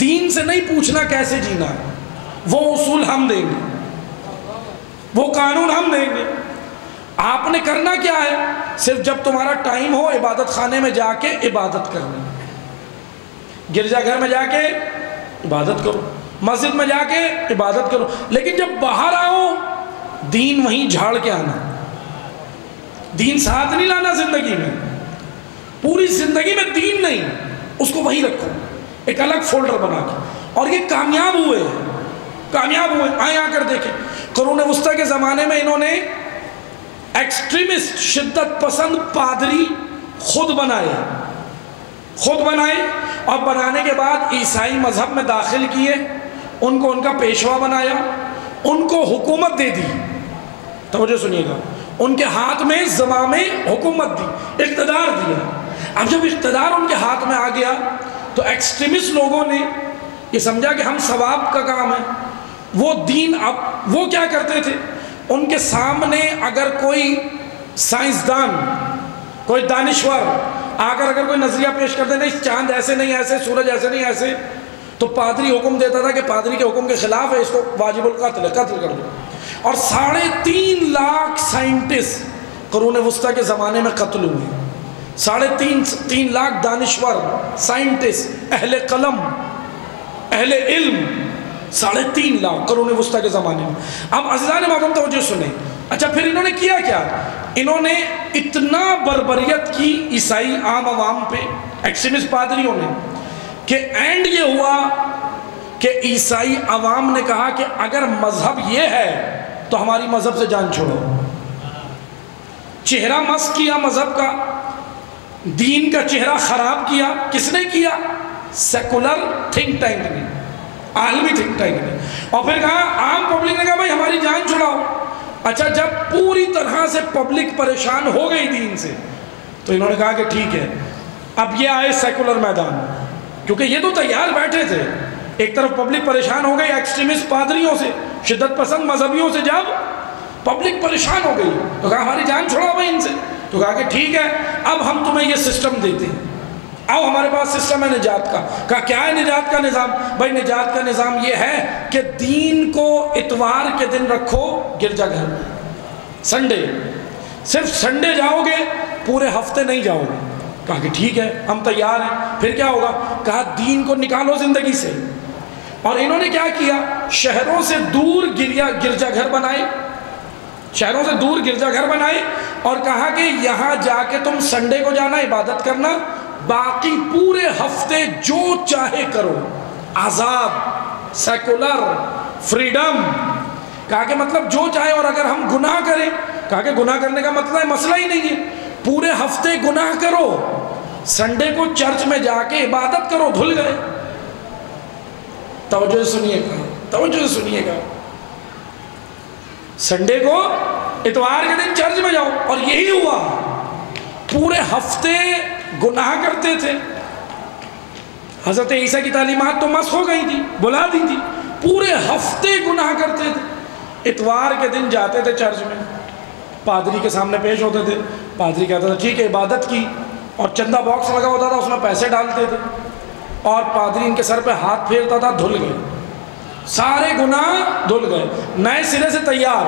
دین سے نہیں پوچھنا کیسے جینا ہے. وہ اصول ہم دیں گے، وہ قانون ہم دیں گے. آپ نے کرنا کیا ہے؟ صرف جب تمہارا ٹائم ہو عبادت خانے میں جا کے عبادت کرنی، گرجا گھر میں جا کے عبادت کرو، مسجد میں جا کے عبادت کرو. لیکن جب باہر آؤ، دین وہیں جھاڑ کے آنا، دین ساتھ نہیں لانا زندگی میں. پوری زندگی میں دین نہیں، اس کو وہیں رکھو ایک الگ فولڈر بنا کے. اور یہ کامیاب ہوئے. آئیں آ کر دیکھیں. قرون وسطیٰ کے زمانے میں انہوں نے ایکسٹریمسٹ، شدت پسند پادری خود بنائے، اور بنانے کے بعد عیسائی مذہب میں داخل کیے، ان کو ان کا پیشوا بنایا، ان کو حکومت دے دی. توجہ سنیے گا، ان کے ہاتھ میں زمام حکومت دی، اقتدار دیا. اب جب اقتدار ان کے ہاتھ میں آ گیا تو ایکسٹریمسٹ لوگوں نے یہ سمجھا کہ ہم ثواب کا کام ہے. وہ دین، اب وہ کیا کرتے تھے، ان کے سامنے اگر کوئی سائنسدان، کوئی دانشور آ کر اگر کوئی نظریہ پیش کرتے، نہیں چاند ایسے نہیں ایسے، سورج ایسے نہیں ایسے، تو پادری حکم دیتا تھا کہ پادری کے حکم کے خلاف ہے، اس کو واجب القتل ہے، قتل کر دو. اور 3.5 لاکھ سائنٹسٹ قرون وسطیٰ کے زمانے میں قتل ہوئے. 3.5 لاکھ دانشور، سائنٹسٹ، اہل قلم، اہل علم، 3.5 لاکھ قرون وسطیٰ کے زمانے میں. اب عزیزان محترم توجہ سنیں. اچھا پھر انہوں نے کیا کیا؟ انہوں نے اتنا بربریت کی عیسائی عام عوام پہ، ایکسٹریمسٹ پادریوں نے، کہ اینڈ یہ ہوا کہ عیسائی عوام نے کہا کہ اگر مذہب یہ ہے تو ہماری مذہب سے جان چھوڑو. چہرہ مسخ کیا مذہب کا، دین کا چہرہ خراب کیا. کس نے کیا؟ سیکولر تھنک ٹینک نے، عالمی تھنک ٹینک نے. اور پھر کہا، عام پبلک نے کہا بھائی ہماری جان چھڑاؤ. اچھا جب پوری طرح سے پبلک پریشان ہو گئی دین سے، تو انہوں نے کہا کہ ٹھیک ہے، اب یہ آئے سیکولر میدان. کیونکہ یہ تو تیار بیٹھے تھے، ایک طرف پبلک پریشان ہو گئی ایکسٹریمسٹ پادریوں سے، شدت پسند مذہبیوں سے. جب پبلک پریشان ہو گئی تو کہا ہماری جان چھڑاؤ بھائی ان سے. تو کہا کہ ٹھیک ہے، اب ہم تمہیں یہ سسٹم دیتے ہیں، آؤ ہمارے پاس سسٹم ہے نجات کا. کہا کیا ہے نجات کا نظام؟ بھائی نجات کا نظام یہ ہے کہ دین کو اتوار کے دن رکھو گرجا گھر میں، سنڈے، صرف سنڈے جاؤ گے، پورے ہفتے نہیں جاؤ گے. کہا کہ ٹھیک ہے ہم تیار ہیں. پھر کیا ہوگا؟ کہا دین کو نکالو زندگی سے. اور انہوں نے کیا کیا؟ شہروں سے دور گرجا گھر بنائے، شہروں سے دور گرجا گھر بنائے، اور کہا کہ یہاں جا کے تم سنڈے کو جانا عبادت کرنا، باقی پورے ہفتے جو چاہے کرو. آزاد، سیکولر، فریڈم. کہا کہ مطلب جو چاہے. اور اگر ہم گناہ کریں، کہا کہ گناہ کرنے کا مطلب مسئلہ ہی نہیں ہے، پورے ہفتے گناہ کرو، سنڈے کو چرچ میں جا کے عبادت کرو. دھل گئے. توجہ سنیے گا، سنڈے کو اتوار کے دن چرچ میں جاؤ. اور یہی ہوا، پورے ہفتے گناہ کرتے تھے. حضرت عیسیٰ کی تعلیمات تو مسخ ہو گئی تھی، بلا دی تھی. پورے ہفتے گناہ کرتے تھے. اتوار کے دن جاتے تھے چرچ میں، پادری کے سامنے پیش ہوتے تھے. پادری کہتا تھا ٹھیک ہے عبادت کی، اور چندہ باکس لگا ہوتا تھا، اس میں پیسے ڈالتے تھے، اور پادری ان کے سر پہ ہاتھ پھیرتا تھا. دھل گئے، سارے گناہ دھل گئے، نئے سرے سے تیار.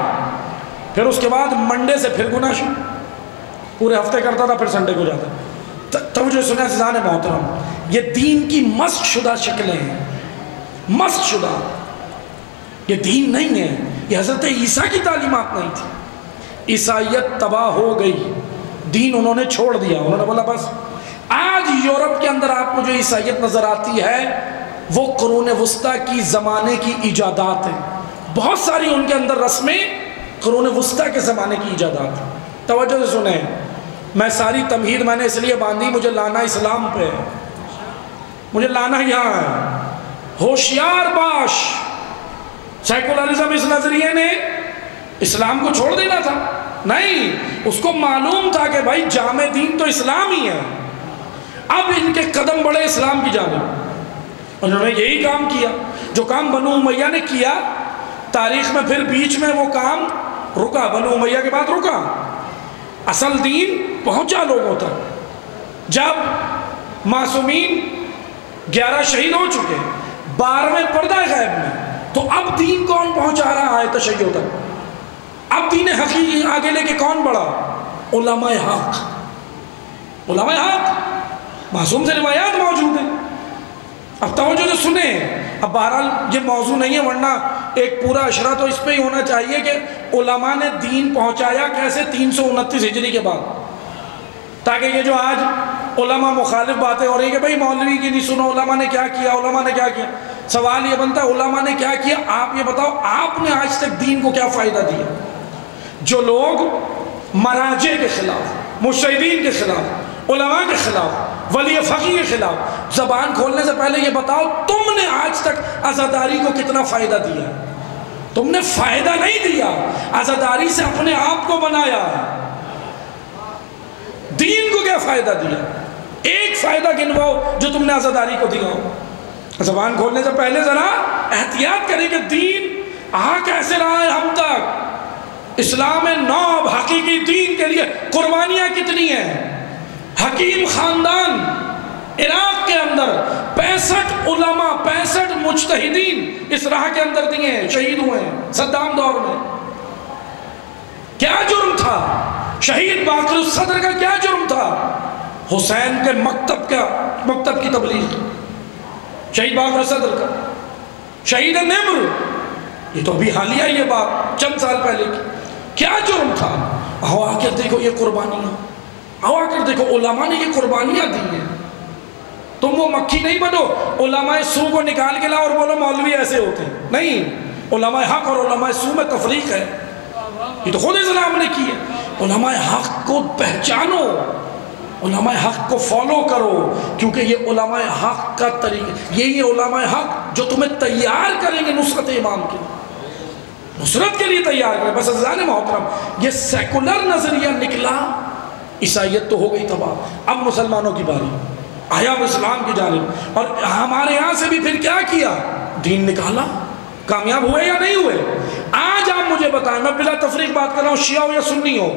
پھر اس کے بعد منڈے سے پھر گناہ شروع. پورے ہفتے کرتا تھا، پھر سنڈے کو جاتا. توجہ سنیں عزیزان محترم، یہ دین کی مسخ شدہ شکلیں ہیں، مسخ شدہ. یہ دین نہیں ہے، یہ حضرت عیسیٰ کی تعلیمات نہیں تھی. عیسائیت تباہ ہو گئی، دین انہوں نے چھوڑ دیا. انہوں نے بولا بس آج یورپ کے اندر آپ کو جو عیسائیت نظر آتی ہے وہ قرون وسطیٰ کی زمانے کی ایجادات ہیں. بہت ساری ان کے اندر رسمیں قرون وسطیٰ کے زمانے کی ایجادات ہیں. توجہ سے سنیں، میں ساری تمہید میں نے اس لیے باندھی، مجھے لانا اسلام پہ ہے، مجھے لانا یہاں ہے. ہوشیار باش، سیکولرزم اس نظریے نے اسلام کو چھوڑ دینا تھا؟ نہیں، اس کو معلوم تھا کہ بھائی جامع دین تو اسلام ہی ہے. اب ان کے قدم بڑھے اسلام کی جانب، انہوں نے یہی کام کیا جو کام بنو امیہ نے کیا. تاریخ میں پھر بیچ میں وہ کام رکا، بنو امیہ کے بعد رکا. اصل دین پہنچا لوگوں تک. جب معصومین 11 شہید ہو چکے، 12ویں پردہ غیب میں، تو اب دین کون پہنچا رہا ہے تشیع تک؟ اب دین حقیقی آگے لے کے کون بڑھا؟ علماء حق. علماء حق، معصوم سے روایات موجود ہیں. اب توجہ سے سنیں. اب بہرحال یہ موضوع نہیں ہے، ورنہ ایک پورا اشرہ تو اس پہ ہی ہونا چاہیے کہ علماء نے دین پہنچایا کیسے 329 ہجری کے بعد، تاکہ یہ جو آج علماء مخالف باتیں ہو رہی ہیں کہ بھئی مولوی کی نہیں سنو، علماء نے کیا کیا، علماء نے کیا کیا. سوال یہ بنتا ہے علماء نے کیا کیا؟ آپ یہ بتاؤ آپ نے آج تک دین کو کیا فائدہ دیا؟ جو لوگ مراجع کے خلاف، مجتہدین کے خلاف، علماء کے خلاف، ولی فقیہ کے خلاف، زبان کھولنے سے پہلے یہ بتاؤ تم نے آج تک عزاداری کو کتنا فائدہ دیا؟ تم نے فائدہ نہیں دیا، عزاداری سے اپنے آپ کو بنایا. دین کو کیا فائدہ دیا؟ ایک فائدہ گنواؤ جو تم نے عزاداری کو دیا ہو. زبان کھولنے سے پہلے ذرا احتیاط کریں کہ دین آ کیسے رہا ہے ہم تک. اسلام نو حقیقی دین کے لیے قربانیاں کتنی ہیں. حکیم خاندان عراق کے اندر 65 علماء، 65 مجتہدین اس راہ کے اندر دیے ہیں، شہید ہوئے ہیں صدام دور میں. کیا جرم تھا؟ شہید باقر الصدر کا کیا جرم تھا؟ حسین کے مکتب کی تبلیغ. شہید باقر الصدر کا، شہید نمر، یہ تو بھی حالیہ یہ بات چند سال پہلے کی. کیا جرم تھا؟ آؤ آ کر دیکھو یہ قربانیاں، آؤ آ کر دیکھو علماء نے یہ قربانیاں دی ہیں. تم وہ مکھی نہیں بنو علماء سو کو نکال کے لاؤ اور بولو مولوی ایسے ہوتے ہیں. نہیں، علماء حق اور علماء سو میں تفریق ہے. یہ تو خود اسلام نے کی ہے. علماء حق کو پہچانو، علماء حق کو فالو کرو، کیونکہ یہ علماء حق کا طریقہ، یہی علماء حق جو تمہیں تیار کریں گے نصرت امام کے لیے، نصرت کے لیے تیار کریں. بس عزیزان محترم، یہ سیکولر نظریہ نکلا، عیسائیت تو ہو گئی تباہ. اب مسلمانوں کی باری آیا اسلام کی جانب، اور ہمارے یہاں سے بھی پھر کیا کیا؟ دین نکالا. کامیاب ہوئے یا نہیں ہوئے؟ آج آپ مجھے بتائیں، میں بلا تفریق بات کر رہا ہوں، شیعہ ہو یا سنی ہو،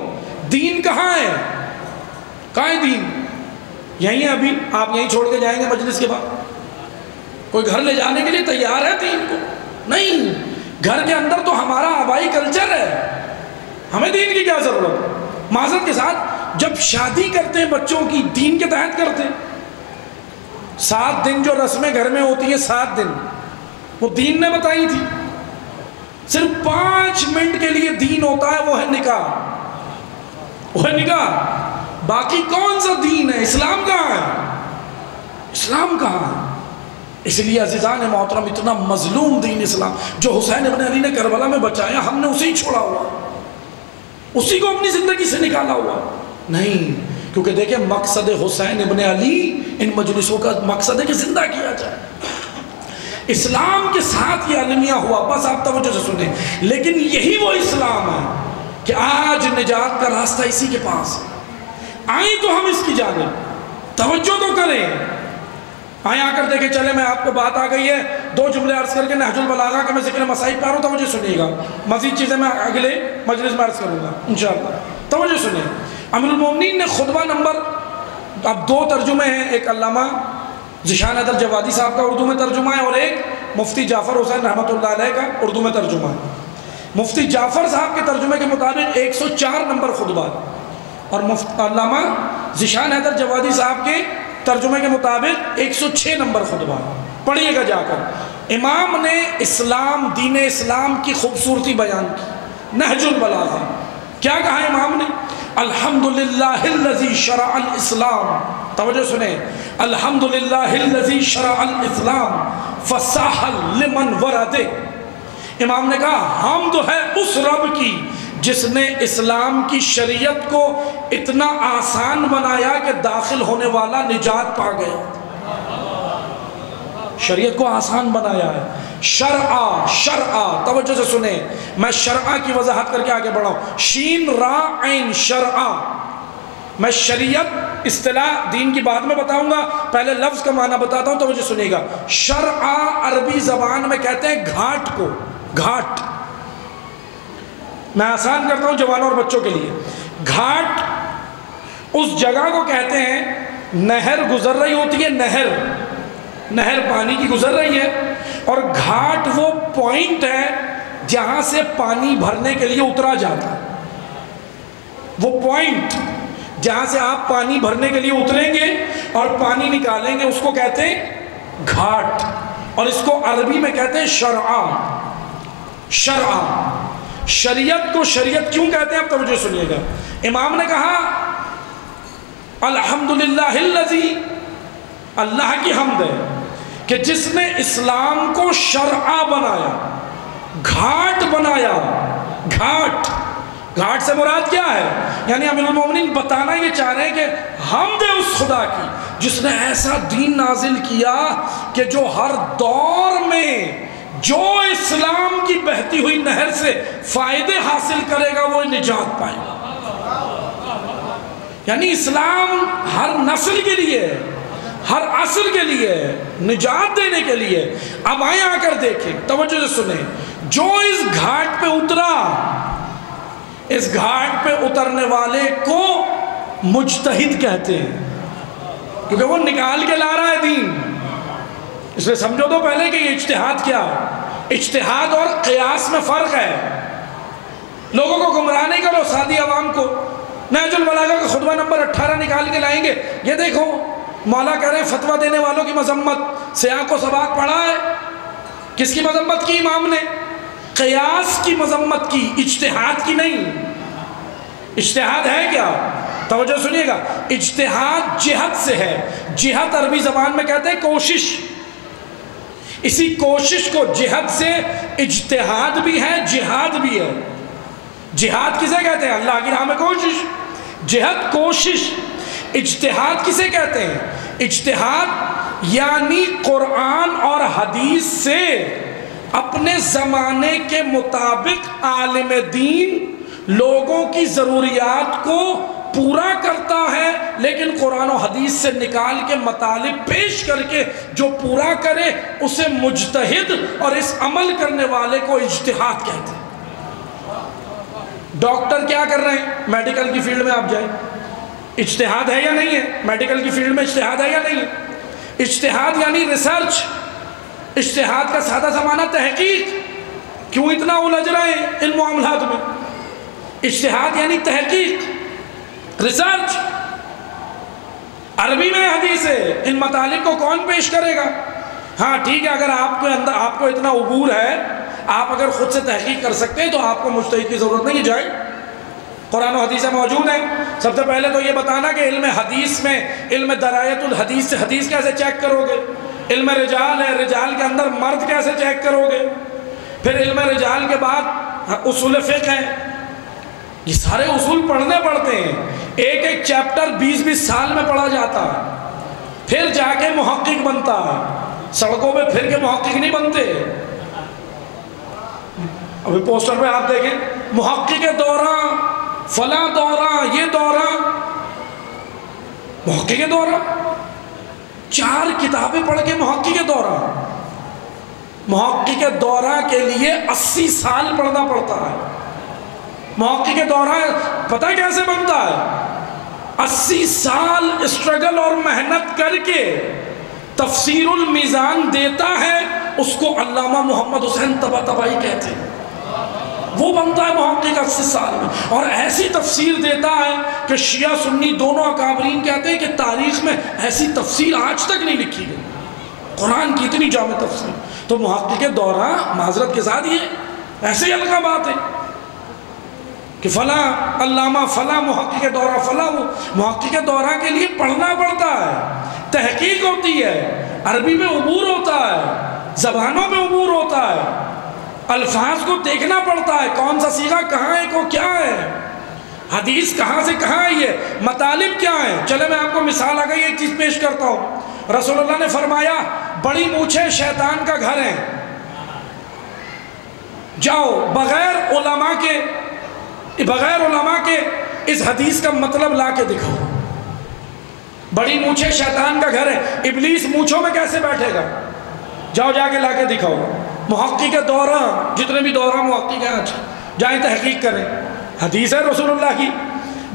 دین کہاں ہے؟ کہاں ہے دین؟ یہیں ہے. ابھی آپ یہیں چھوڑ کے جائیں گے مجلس کے بعد؟ کوئی گھر لے جانے کے لیے تیار ہے دین کو؟ نہیں. گھر کے اندر تو ہمارا آبائی کلچر ہے، ہمیں دین کی کیا ضرورت؟ معذرت کے ساتھ جب شادی کرتے ہیں بچوں کی دین کے تحت کرتے ہیں. 7 دن جو رسمیں گھر میں ہوتی ہیں، 7 دن وہ دین نے بتائی تھی. صرف 5 منٹ کے لیے دین ہوتا ہے، وہ ہے نکاح، وہ ہے نکاح. باقی کون سا دین ہے؟ اسلام کہاں ہے؟ اسلام کہاں ہے؟ اس لیے عزیزان محترم اتنا مظلوم دین اسلام جو حسین ابن علی نے کربلا میں بچایا، ہم نے اسے ہی چھوڑا ہوا، اسی کو اپنی زندگی سے نکالا ہوا. نہیں، کیونکہ دیکھیں مقصد حسین ابن علی ان مجلسوں کا مقصد ہے کہ زندہ کیا جائے. اسلام کے ساتھ یہ المیہ ہوا. بس آپ توجہ سے سنیں. لیکن یہی وہ اسلام ہے کہ آج نجات کا راستہ اسی کے پاس ہے. آئیں تو ہم اس کی جانب توجہ تو کریں. آئیں آ کر دیکھیں. چلے میں آپ کو بات آ گئی ہے، 2 جملے عرض کر کے نہج البلاغہ کے میں ذکر مسائل پہ آ رہا ہوں، توجہ سنیے گا. مزید چیزیں میں اگلے مجلس میں عرض کروں گا انشاءاللہ. توجہ سنیں. امیر المومنین نے خطبہ نمبر، اب 2 ترجمے ہیں، ایک علامہ ذیشان حیدر جوادی صاحب کا اردو میں ترجمہ ہے اور ایک مفتی جعفر حسین رحمۃ اللہ علیہ کا اردو میں ترجمہ ہے. مفتی جعفر صاحب کے ترجمے کے مطابق 104 نمبر خطبہ، اور علامہ ذیشان حیدر جوادی صاحب کے ترجمے کے مطابق 106 نمبر خطبہ. پڑھیے گا جا کر. امام نے اسلام، دین اسلام کی خوبصورتی بیان کی. نہج البلاغہ کیا کہا امام نے؟ الحمدللہ الذی شرع الاسلام. توجہ سنیں. الحمدللہ الذی شرع الاسلام فساحل لمن ورد. امام نے کہا حمد ہے اس رب کی جس نے اسلام کی شریعت کو اتنا آسان بنایا کہ داخل ہونے والا نجات پا گیا. شریعت کو آسان بنایا ہے. شرعہ توجہ سے سنیں، میں شرعہ کی وضاحت کر کے آگے بڑھاؤں. شین را عین شرعہ. میں شریعت اصطلاح دین کی بعد میں بتاؤں گا، پہلے لفظ کا معنی بتاتا ہوں، توجہ سنیے گا. شرعہ عربی زبان میں کہتے ہیں گھاٹ کو. گھاٹ میں آسان کرتا ہوں جوانوں اور بچوں کے لیے. گھاٹ اس جگہ کو کہتے ہیں، نہر گزر رہی ہوتی ہے، نہر پانی کی گزر رہی ہے، اور گھاٹ وہ پوائنٹ ہے جہاں سے پانی بھرنے کے لیے اترا جاتا ہے. وہ پوائنٹ جہاں سے آپ پانی بھرنے کے لیے اتریں گے اور پانی نکالیں گے اس کو کہتے ہیں گھاٹ، اور اس کو عربی میں کہتے ہیں شرعہ. شریعت کو شریعت کیوں کہتے ہیں اب توجہ سنیے گا. امام نے کہا الحمدللہ الذی، اللہ کی حمد ہے کہ جس نے اسلام کو شرعہ بنایا، گھاٹ بنایا. گھاٹ سے مراد کیا ہے؟ یعنی امیر المومنین بتانا یہ چاہ رہے ہیں کہ حمد ہے اس خدا کی جس نے ایسا دین نازل کیا کہ جو ہر دور میں جو اسلام کی بہتی ہوئی نہر سے فائدے حاصل کرے گا وہ نجات پائے گا. یعنی اسلام ہر نسل کے لیے، ہر عصر کے لیے، نجات دینے کے لیے. اب آئیں آ کر دیکھیں، توجہ سے سنیں. جو اس گھاٹ پہ اترا، اس گھاٹ پہ اترنے والے کو مجتہد کہتے ہیں، کیونکہ وہ نکال کے لا رہا ہے دین. اس میں سمجھو تو پہلے کہ یہ اجتہاد کیا ہے. اجتہاد اور قیاس میں فرق ہے. لوگوں کو گمراہ نہیں کرو، سادی عوام کو. نہج البلاغہ کا خطبہ نمبر 18 نکال کے لائیں گے، یہ دیکھو مولا کہہ رہے ہیں فتویٰ دینے والوں کی مذمت. سیاہ کو سباق پڑھا ہے، کس کی مذمت کی امام نے؟ قیاس کی مذمت کی، اجتہاد کی نہیں. اجتہاد ہے کیا؟ توجہ سنیے گا. اجتہاد جہت سے ہے. جہت عربی زبان میں کہتے ہیں کوشش. اسی کوشش کو جہت سے اجتہاد بھی ہے، جہاد بھی ہے. جہاد کسے کہتے ہیں؟ اللہ کی راہ میں کوشش. جہت کوشش. اجتہاد کسے کہتے ہیں؟ اجتہاد یعنی قرآن اور حدیث سے اپنے زمانے کے مطابق عالم دین لوگوں کی ضروریات کو پورا کرتا ہے، لیکن قرآن و حدیث سے نکال کے مطالب پیش کر کے جو پورا کرے اسے مجتہد، اور اس عمل کرنے والے کو اجتہاد کہتے ہیں. ڈاکٹر کیا کر رہے ہیں؟ میڈیکل کی فیلڈ میں آپ جائیں، اجتہاد ہے یا نہیں ہے؟ میڈیکل کی فیلڈ میں اجتہاد ہے یا نہیں ہے؟ اجتہاد یعنی ریسرچ. اجتہاد کا سادہ زمانہ تحقیق. کیوں اتنا الجھ رہے ہیں ان معاملات میں؟ اجتہاد یعنی تحقیق، ریسرچ. عربی میں حدیث ہے، ان مطالب کو کون پیش کرے گا؟ ہاں ٹھیک ہے، اگر آپ کو اتنا عبور ہے، آپ اگر خود سے تحقیق کر سکتے ہیں تو آپ کو مجتہد کی ضرورت نہیں. جائے قرآن و حدیث موجود ہیں. سب سے پہلے تو یہ بتانا کہ علم حدیث میں، علم درایت الحدیث سے حدیث کیسے چیک کرو گے؟ علم رجال ہے، رجال کے اندر مرد کیسے چیک کرو گے؟ پھر علم رجال کے بعد اصول فقہ ہے. یہ سارے اصول پڑھنے پڑتے ہیں. ایک ایک چیپٹر 20-20 سال میں پڑھا جاتا ہے، پھر جا کے محقق بنتا ہے. سڑکوں پہ پھر کے محقق نہیں بنتے. ابھی پوسٹر پہ آپ دیکھیں، محقق دورہ، فلاں دورہ، یہ دورہ، محقق دورہ. 4 کتابیں پڑھ کے محقق دورہ. محقق دورہ کے لیے 80 سال پڑھنا پڑتا ہے. محقق دورہ پتہ کیسے بنتا ہے؟ 80 سال اسٹرگل اور محنت کر کے تفسیر المیزان دیتا ہے، اس کو علامہ محمد حسین طباطبائی کہتے ہیں. وہ بنتا ہے محقق 80 سال میں، اور ایسی تفسیر دیتا ہے کہ شیعہ سنی دونوں اکابرین کہتے ہیں کہ تاریخ میں ایسی تفسیر آج تک نہیں لکھی گئی. قرآن کی اتنی جامع تفسیر. تو محقق دورہ معذرت کے ساتھ یہ ایسے ہی الگا بات ہے کہ فلاں علامہ، فلاں محقق دورہ، فلاں. وہ محقق دورہ کے لیے پڑھنا پڑتا ہے، تحقیق ہوتی ہے، عربی میں عبور ہوتا ہے، زبانوں میں عبور ہوتا ہے، الفاظ کو دیکھنا پڑتا ہے، کون سا صیغہ کہاں ہے کو کیا ہے، حدیث کہاں سے کہاں ہے، یہ مطالب کیا ہیں۔ چلے میں آپ کو مثال آ گئی ایک چیز پیش کرتا ہوں۔ رسول اللہ نے فرمایا بڑی مونچھیں شیطان کا گھر ہے، جاؤ بغیر علماء کے اس حدیث کا مطلب لا کے دکھاؤ۔ بڑی مونچھیں شیطان کا گھر ہے، ابلیس مونچھوں میں کیسے بیٹھے گا؟ جاؤ جا کے لا کے دکھاؤ۔ محقق دورہ، جتنے بھی دورہ محقق ہیں آج جائیں تحقیق کریں، حدیث ہے رسول اللہ کی،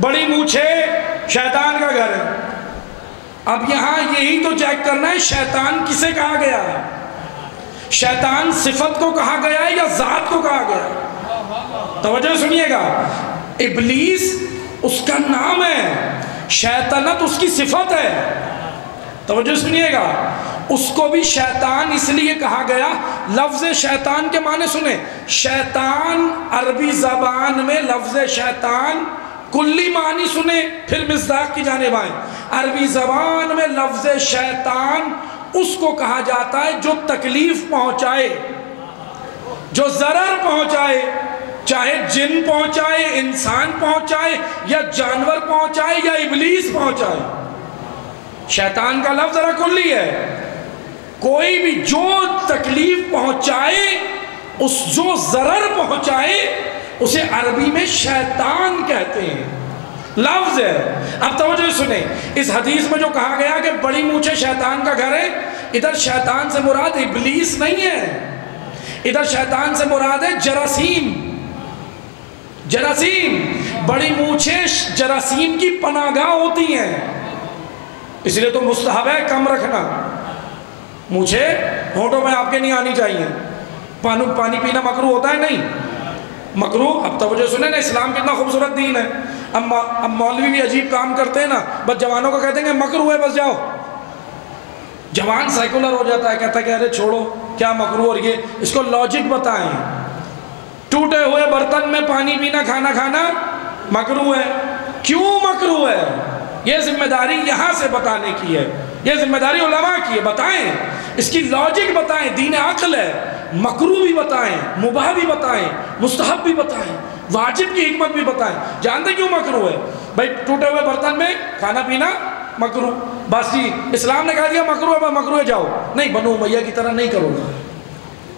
بڑی مونچھیں شیطان کا گھر ہے۔ اب یہاں یہی تو چیک کرنا ہے شیطان کسے کہا گیا ہے، شیطان صفت کو کہا گیا ہے یا ذات کو کہا گیا ہے؟ توجہ سنیے گا، ابلیس اس کا نام ہے، شیطنت اس کی صفت ہے۔ توجہ سنیے گا، اس کو بھی شیطان اس لیے کہا گیا، لفظ شیطان کے معنی سنیں، شیطان عربی زبان میں لفظ شیطان کلی معنی سنیں پھر مصداق کی جانب آئیں۔ عربی زبان میں لفظ شیطان اس کو کہا جاتا ہے جو تکلیف پہنچائے، جو ضرر پہنچائے، چاہے جن پہنچائے، انسان پہنچائے، یا جانور پہنچائے، یا ابلیس پہنچائے۔ شیطان کا لفظ ذرا کلی ہے، کوئی بھی جو تکلیف پہنچائے، اس جو ضرر پہنچائے، اسے عربی میں شیطان کہتے ہیں، لفظ ہے۔ اب توجہ سنیں، اس حدیث میں جو کہا گیا کہ بڑی مونچھیں شیطان کا گھر ہے، ادھر شیطان سے مراد ابلیس نہیں ہے، ادھر شیطان سے مراد ہے جراثیم۔ جراثیم، بڑی مونچھیں جراثیم کی پناہ گاہ ہوتی ہیں، اس لیے تو مستحب ہے کم رکھنا، مونچھیں ہونٹوں میں آپ کے نہیں آنی چاہیے۔ پانی پینا مکروہ ہوتا ہے نہیں، مکروہ۔ اب توجہ سنیں نا، اسلام کتنا خوبصورت دین ہے۔ اب مولوی بھی عجیب کام کرتے ہیں نا، بس جوانوں کو کہتے ہیں کہ مکروہ ہے بس جاؤ، جوان سیکولر ہو جاتا ہے، کہتا ہے کہ ارے چھوڑو کیا مکروہ، اور یہ اس کو لاجک بتائیں۔ ٹوٹے ہوئے برتن میں پانی پینا، کھانا کھانا مکروہ ہے، کیوں مکروہ ہے؟ یہ ذمہ داری یہاں سے بتانے کی ہے، یہ ذمہ داری علماء کی ہے، بتائیں اس کی لاجک بتائیں، دین عقل ہے، مکروہ بھی بتائیں، مباح بھی بتائیں، مستحب بھی بتائیں، واجب کی حکمت بھی بتائیں۔ جانتے کیوں مکروہ ہے؟ بھائی ٹوٹے ہوئے برتن میں کھانا پینا مکروہ، بس جی اسلام نے کہا دیا مکروہ ہے، مکروہ جاؤ، نہیں بنو امیہ کی طرح نہیں کرو گا،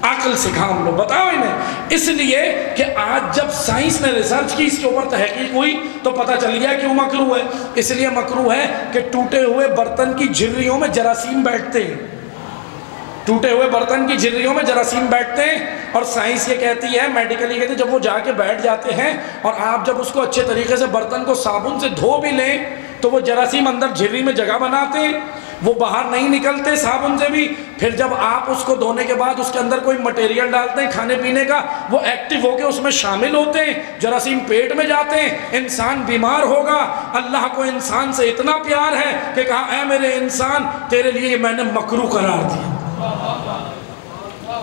عقل سکھاؤ ہم لوگ، بتاؤ انہیں۔ اس لیے کہ آج جب سائنس نے ریسرچ کی، اس کے اوپر تحقیق ہوئی، تو پتہ چل گیا کیوں مکروہ ہے۔ اس لیے مکروہ ہے کہ ٹوٹے ہوئے برتن کی جھریوں میں جراثیم بیٹھتے ہیں، ٹوٹے ہوئے برتن کی جھریوں میں جراثیم بیٹھتے ہیں، اور سائنس یہ کہتی ہے، میڈیکلی کہتی ہے، جب وہ جا کے بیٹھ جاتے ہیں اور آپ جب اس کو اچھے طریقے سے برتن کو صابن سے دھو بھی لیں تو وہ جراثیم اندر جھری میں جگہ بناتے ہیں، وہ باہر نہیں نکلتے صابن سے بھی۔ پھر جب آپ اس کو دھونے کے بعد اس کے اندر کوئی مٹیریل ڈالتے ہیں کھانے پینے کا، وہ ایکٹیو ہو کے اس میں شامل ہوتے ہیں، جراثیم پیٹ میں جاتے ہیں، انسان بیمار ہوگا۔ اللہ کو انسان سے اتنا پیار ہے کہ کہا اے میرے انسان، تیرے لیے میں نے مکروہ قرار دیا۔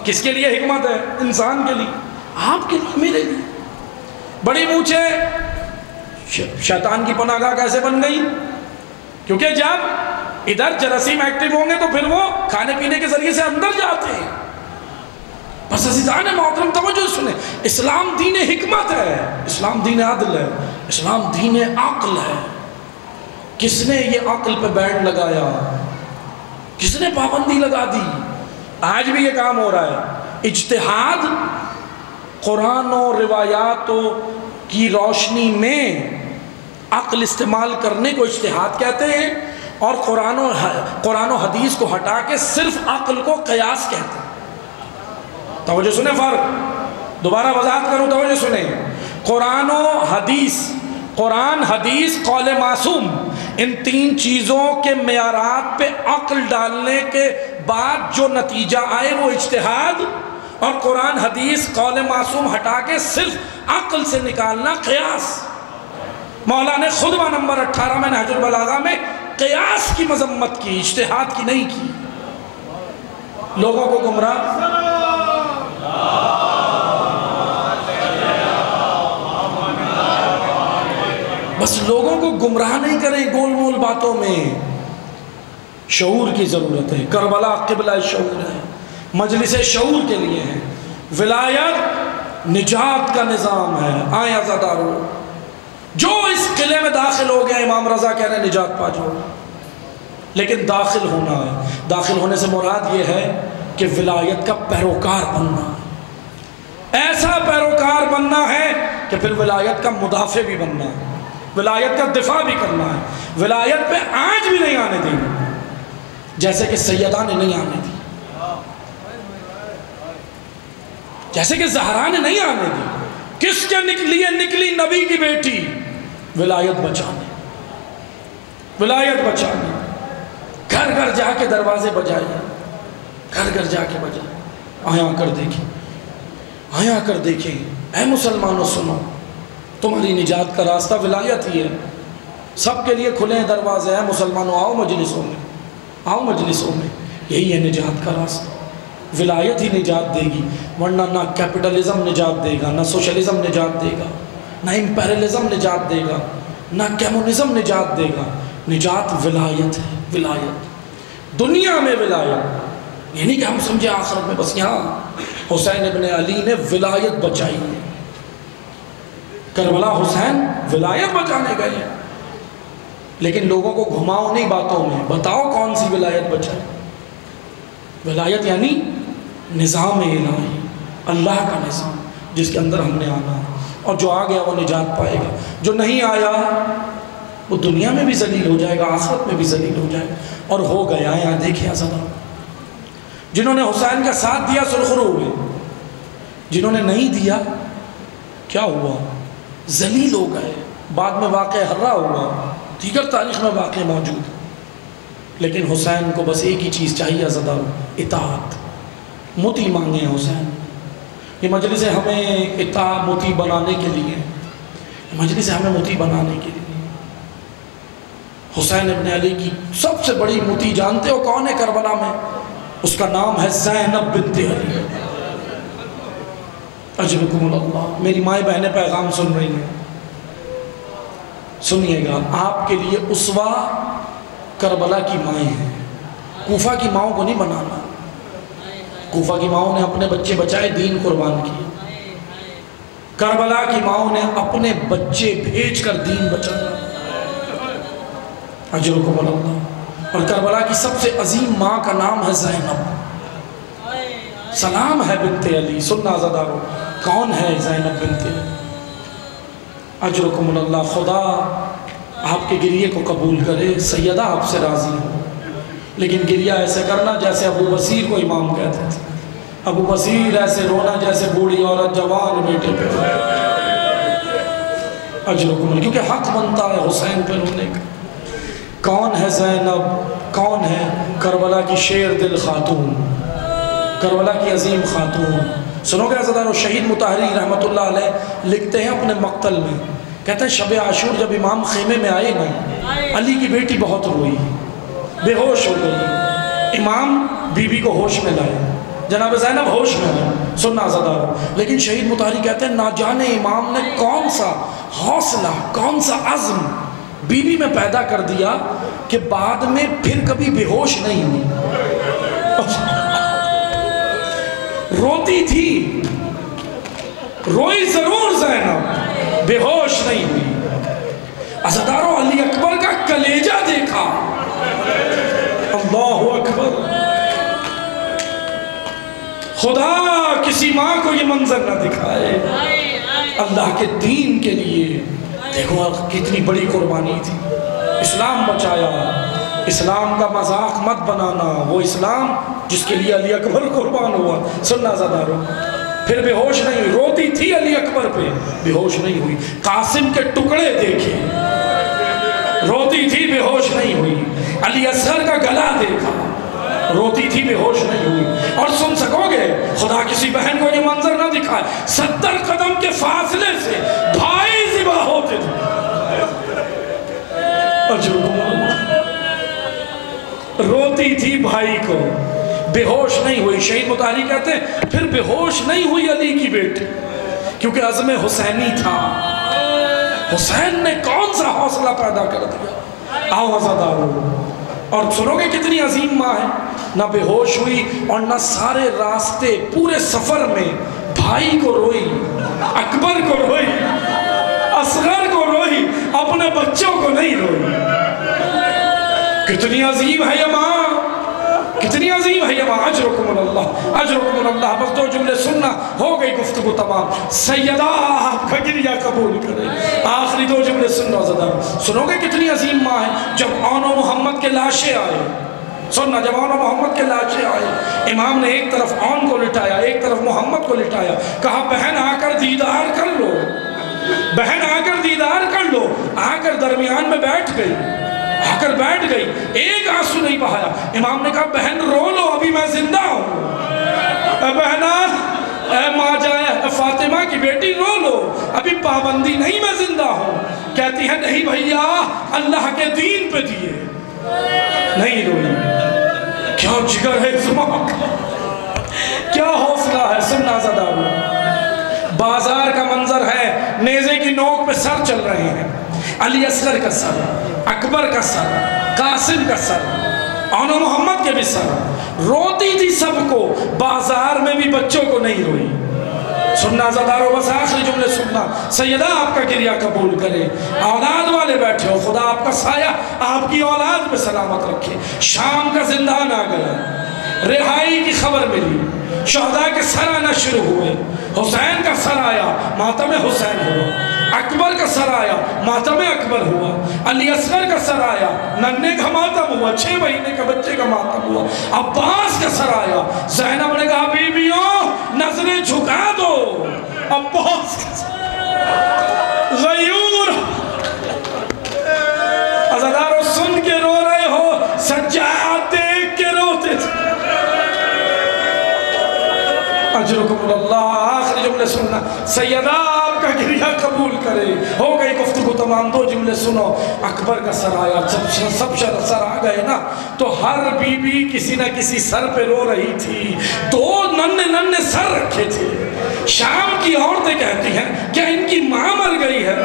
کس کے لیے حکمت ہے؟ انسان کے لیے، آپ کے لیے، میرے لیے۔ بڑی مونچھیں شیطان کی پناہ گاہ کیسے بن گئی؟ کیونکہ جب ادھر جراثیم ایکٹیو ہوں گے تو پھر وہ کھانے پینے کے ذریعے سے اندر جاتے ہیں۔ بس عزیزان محترم توجہ سنیں، اسلام دین حکمت ہے، اسلام دین عدل ہے، اسلام دین عقل ہے۔ کس نے یہ عقل پہ بینڈ لگایا؟ کس نے پابندی لگا دی؟ آج بھی یہ کام ہو رہا ہے۔ اجتہاد قرآن و روایاتوں کی روشنی میں عقل استعمال کرنے کو اجتہاد کہتے ہیں، اور قرآن و حدیث کو ہٹا کے صرف عقل کو قیاس کہتے ہیں۔ توجہ سنیں، فرق دوبارہ وضاحت کروں، توجہ سنیں۔ قرآن و حدیث، قرآن حدیث قول معصوم، ان تین چیزوں کے معیارات پہ عقل ڈالنے کے بعد جو نتیجہ آئے وہ اجتہاد، اور قرآن حدیث قول معصوم ہٹا کے صرف عقل سے نکالنا قیاس۔ مولا نے خطبہ نمبر 18 میں نہج البلاغہ میں قیاس کی مذمت کی، اجتہاد کی نہیں کی۔ لوگوں کو گمراہ بس لوگوں کو گمراہ نہیں کریں گول مول باتوں میں، شعور کی ضرورت ہے. کربلا قبلہ شعور ہے، مجلس شعور کے لیے ہے. ولایت نجات کا نظام ہے. آئیں عزادارو، جو اس قلعے میں داخل ہو گیا امام رضا کہہ رہے ہیں نجات پا جاؤ، لیکن داخل ہونا ہے. داخل ہونے سے مراد یہ ہے کہ ولایت کا پیروکار بننا ہے. ایسا پیروکار بننا ہے کہ پھر ولایت کا مدافع بھی بننا ہے، ولایت کا دفاع بھی کرنا ہے. ولایت پہ آنچ بھی نہیں آنے دیں جیسے کہ سیدہ نے نہیں آنے دی، جیسے کہ زہرا نے نہیں آنے دی. کس کے لیے نکلی؟ نبی کی بیٹی. ولایت بچانے، ولایت بچانے. گھر گھر جا کے دروازے بجائے، گھر گھر جا کے بجائے. آئیں آ کر دیکھیں، آئیں آ کر دیکھیں. اے مسلمانوں سنو، تمہاری نجات کا راستہ ولایت ہی ہے. سب کے لیے کھلے دروازے ہیں. مسلمانوں آؤ مجلسوں میں، آؤ مجلسوں میں. یہی ہے نجات کا راستہ. ولایت ہی نجات دے گی، ورنہ نہ کیپٹلزم نجات دے گا، نہ سوشلزم نجات دے گا، نہ امپیرلزم نجات دے گا، نہ کمیونزم نجات دے گا. نجات ولایت ہے. ولایت دنیا میں ولایت، یہ نہیں کہ ہم سمجھے آخرت میں بس. یہاں حسین ابن علی نے ولایت بچائی ہے. کربلا حسین ولایت بچانے گئے ہیں، لیکن لوگوں کو گھماؤ نہیں باتوں میں. بتاؤ کون سی ولایت بچائی؟ ولایت یعنی نظام الہی، اللہ کا نظام جس کے اندر ہم نے آنا ہے. اور جو آ گیا وہ نجات پائے گا، جو نہیں آیا وہ دنیا میں بھی ذلیل ہو جائے گا، آخرت میں بھی ذلیل ہو جائے گا. اور ہو گیا. یہاں دیکھیں ذرا، جنہوں نے حسین کا ساتھ دیا سرخرو ہوئے، جنہوں نے نہیں دیا کیا ہوا؟ ذلیل ہو گئے. بعد میں واقع ہرا ہوا، دیگر تاریخ میں واقع موجود. لیکن حسین کو بس ایک ہی چیز چاہیے عزادارو، اطاعت. مطیع مانگے ہیں حسین. یہ مجلس ہمیں اطاعت مطیع بنانے کے لیے، مجلس ہمیں مطیع بنانے کے لیے. حسین ابن علی کی سب سے بڑی مطیع جانتے ہو کون ہے کربلا میں؟ اس کا نام ہے زینب بنت علی. اجرکم اللہ. میری مائیں بہنیں پیغام سن رہی ہیں، سنیے گا. آپ کے لیے اسوہ کربلا کی مائیں ہیں. کوفہ کی ماؤں کو نہیں بنانا. کوفہ کی ماؤں نے اپنے بچے بچائے، دین قربان کیے. کربلا کی ماؤں نے اپنے بچے بھیج کر دین بچایا. اجرکم اللہ. اور کربلا کی سب سے عظیم ماں کا نام ہے زینب. سلام ہے بنت علی. سننا عزادارو، کون ہے زینب بنت علی؟ اجرکم اللہ. خدا آپ کے گریے کو قبول کرے. سیدہ آپ سے راضی ہو، لیکن گریہ ایسے کرنا جیسے ابو بصیر کو امام کہتے تھے. ابو بصیر ایسے رونا جیسے بوڑھی عورت جوان بیٹے پہ. اجرکم اللہ. کیونکہ حق بنتا ہے حسین پہ رونے کا. کون ہے زینب؟ کون ہے؟ کربلا کی شیر دل خاتون، کربلا کی عظیم خاتون. سنو گے عزادارو، شہید مطہری رحمت اللہ علیہ لکھتے ہیں اپنے مقتل میں، کہتے ہیں شب عاشور جب امام خیمے میں آئے نا، علی کی بیٹی بہت روئی، بے ہوش ہو گئی. امام بی بی کو ہوش میں لائے، جناب زینب ہوش میں آئے. سننا عزادارو، لیکن شہید مطہری کہتے ہیں نہ جانے امام نے کون سا حوصلہ، کون سا عزم بی بی میں پیدا کر دیا کہ بعد میں پھر کبھی بے ہوش نہیں ہوئی. روتی تھی، روئی ضرور زینب، بے ہوش نہیں ہوئی. عزادارو، علی اکبر کا کلیجہ دیکھا. اللہ اکبر. خدا کسی ماں کو یہ منظر نہ دکھائے اللہ کے دین کے لیے. دیکھو کتنی بڑی قربانی تھی. اسلام بچایا. اسلام کا مذاق مت بنانا. وہ اسلام جس کے لیے علی اکبر قربان ہوا. سننا عزادارو، پھر بے ہوش نہیں ہوئی. روتی تھی علی اکبر پہ، بے ہوش نہیں ہوئی. قاسم کے ٹکڑے دیکھے، روتی تھی، بے ہوش نہیں ہوئی. علی اصغر کا گلا دیکھا، روتی تھی، بے ہوش نہیں ہوئی. اور سن سکو گے خدا کسی بہن کو یہ منظر نہ دکھائے 70 قدم کے فاصلے سے بھائی ذبح ہوتے تھے. روتی تھی بھائی کو، بے ہوش نہیں ہوئی. شہید مطہری کہتے ہیں پھر بے ہوش نہیں ہوئی علی کی بیٹی، کیونکہ عزم حسینی تھا. حسین نے کون سا حوصلہ پیدا کر دیا. آؤ عزادارو، اور سنوگے کتنی عظیم ماں ہے، نہ بے ہوش ہوئی اور نہ سارے راستے پورے سفر میں بھائی کو روئی، اکبر کو روئی، اصغر کو روئی، اپنے بچوں کو نہیں روئی۔ کتنی عظیم ہے یہ ماں، کتنی عظیم ہے یہ ماں۔ اجرکم اللہ، اجرکم اللہ۔ بس 2 جملے سننا، ہو گئی گفتگو تمام۔ سیدہ آپ کا گریہ قبول کرے، آخری 2 جملے سننا زدہ۔ سنو گے کتنی عظیم ماں ہے۔ جب آن و محمد کے لاشیں آئے، سننا، جب آن و محمد کے لاشیں آئے، امام نے ایک طرف آن کو لٹایا، ایک طرف محمد کو لٹایا، کہا بہن آ کر دیدار کر لو، بہن آ کر دیدار کر لو۔ آ کر درمیان میں بیٹھ گئی، آ کر بیٹھ گئی، ایک آنسو نہیں بہایا۔ امام نے کہا بہن رو لو، ابھی میں زندہ ہوں۔ اے بہنا، اے ماں جائے فاطمہ کی بیٹی رو لو، ابھی پابندی نہیں، میں زندہ ہوں۔ کہتی ہے نہیں بھئیہ، اللہ کے دین پہ دیے، نہیں روئی۔ کیا جگر ہے اس ماں کا، کیا حوصلہ ہے۔ سننا زدہ بازار کا منظر ہے، نیزے کی نوک پہ سر چل رہے ہیں، علی اصغر کا سر، اکبر کا سر، قاسم کا سر، آن و محمد کے بھی سر، روتی تھی سب کو، بازار میں بھی بچوں کو نہیں روئی۔ سننا زدارو، بس آخری جملے سننا۔ سیدہ آپ کا گریہ قبول کرے، اولاد والے بیٹھے ہو، خدا آپ کا سایہ آپ کی اولاد پہ سلامت رکھے۔ شام کا زندان آ گیا، رہائی کی خبر ملی، شہداء کے سر آنا شروع ہوئے، حسین کا سر آیا، ماتم حسین ہوا، اکبر کا سر آیا، ماتم اکبر ہوا، علی اصغر کا سر آیا، ننھے کا ماتم ہوا، 6 مہینے کا بچے کا ماتم ہوا، عباس کا سر آیا۔ زینب نے کہا بیویوں نظریں جھکا دو، عباس کا سر، غیور عزادارو سن کے رو رہے ہو، سجاد دیکھ کے روتے تھے۔ اجرکم اللہ، آخری جملے سننا۔ سیدہ آپ کا گریہ قبول کرے، ہو گئی گفتگو تمام۔ 2 جملے سنو۔ اکبر کا سر آیا، سب سر آ گئے نا، تو ہر بی بی کسی نہ کسی سر پہ رو رہی تھی، 2 ننھے سر رکھے تھے۔ شام کی عورتیں کہتی ہیں کیا ان کی ماں مر گئی ہے،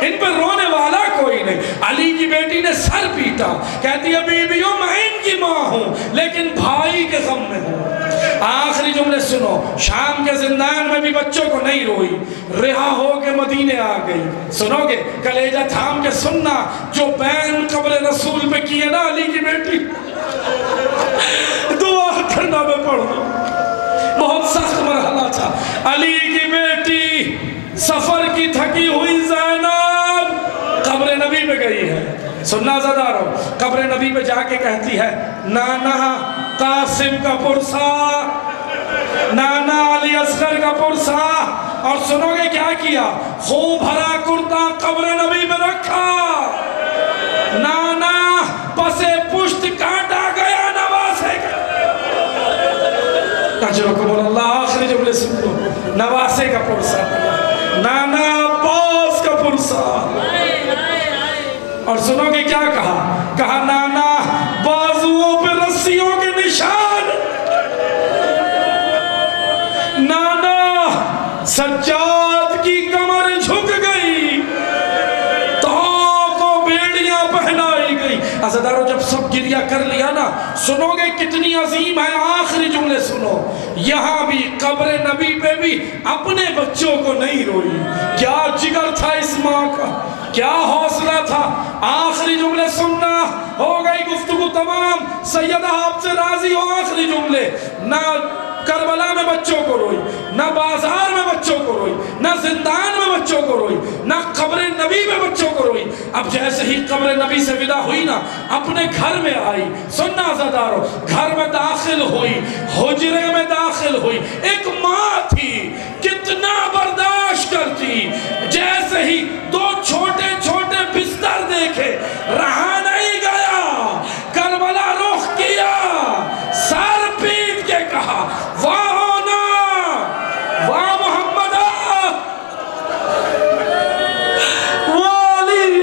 ان پہ رونے والا کوئی نہیں۔ علی کی بیٹی نے سر پیٹا، کہتی ہے بیویوں میں ان کی ماں ہوں لیکن بھائی کے غم میں ہوں۔ آخری جملے سنو۔ شام کے زندان میں بھی بچوں کو نہیں روئی، رہا ہو کے مدینے آ گئی۔ سنو گے، کلیجہ تھام کے سننا، جو بین قبر رسول پہ کیے نا علی کی بیٹی، دعا کرنا میں پڑھوں، بہت سخت مرحلہ تھا۔ علی کی بیٹی سفر کی تھکی ہوئی زینب قبر نبی پہ گئی ہے۔ سننا زدارو، قبر نبی پہ جا کے کہتی ہے نانا قاسم کا پرسا، نانا علی اصغر کا پرسا۔ اور سنو گے کیا کیا، خوب بھرا کرتا قبر نبی میں رکھا، نانا پسے پشت کاٹا گیا نواسے کا۔ اجرکم اللہ، آخری جملے سن لو۔ نواسے کا پرسا، نانا عباس کا پرسا۔ اور سنو گے کیا کہا، کہا نانا بازوؤں پہ رسیوں کے نشان، نانا سجاد کی کمر جھک گئی، توق و بیڑیاں پہنائی گئی۔ عزادارو جب سب گریہ کر لیا نا، سنو گے کتنی عظیم ہے۔ آخری جملے سنو، یہاں بھی قبر نبی پہ بھی اپنے بچوں کو نہیں روئی۔ کیا جگر تھا اس ماں کا، کیا حوصلہ تھا۔ آخری جملے سننا، ہو گئی گفتگو تمام۔ سیدہ آپ سے راضی ہو، آخری جملے۔ نہ کربلا میں بچوں کو روئی، نہ بازار میں بچوں کو روئی، نہ زندان میں بچوں کو روئی، نہ قبر نبی میں بچوں کو روئی۔ اب جیسے ہی قبر نبی سے ودا ہوئی نا، اپنے گھر میں آئی۔ سننا عزادارو، گھر میں داخل ہوئی، حجرے میں داخل ہوئی۔ ایک ماں تھی، کتنا برداشت کرتی۔ جیسے ہی 2 چھوٹے چھوٹے بستر دیکھے، رہا نہیں گیا، کربلا رخ کیا، سر پیٹ کے کہا واہ ہونا، واہ محمد، واہ علی۔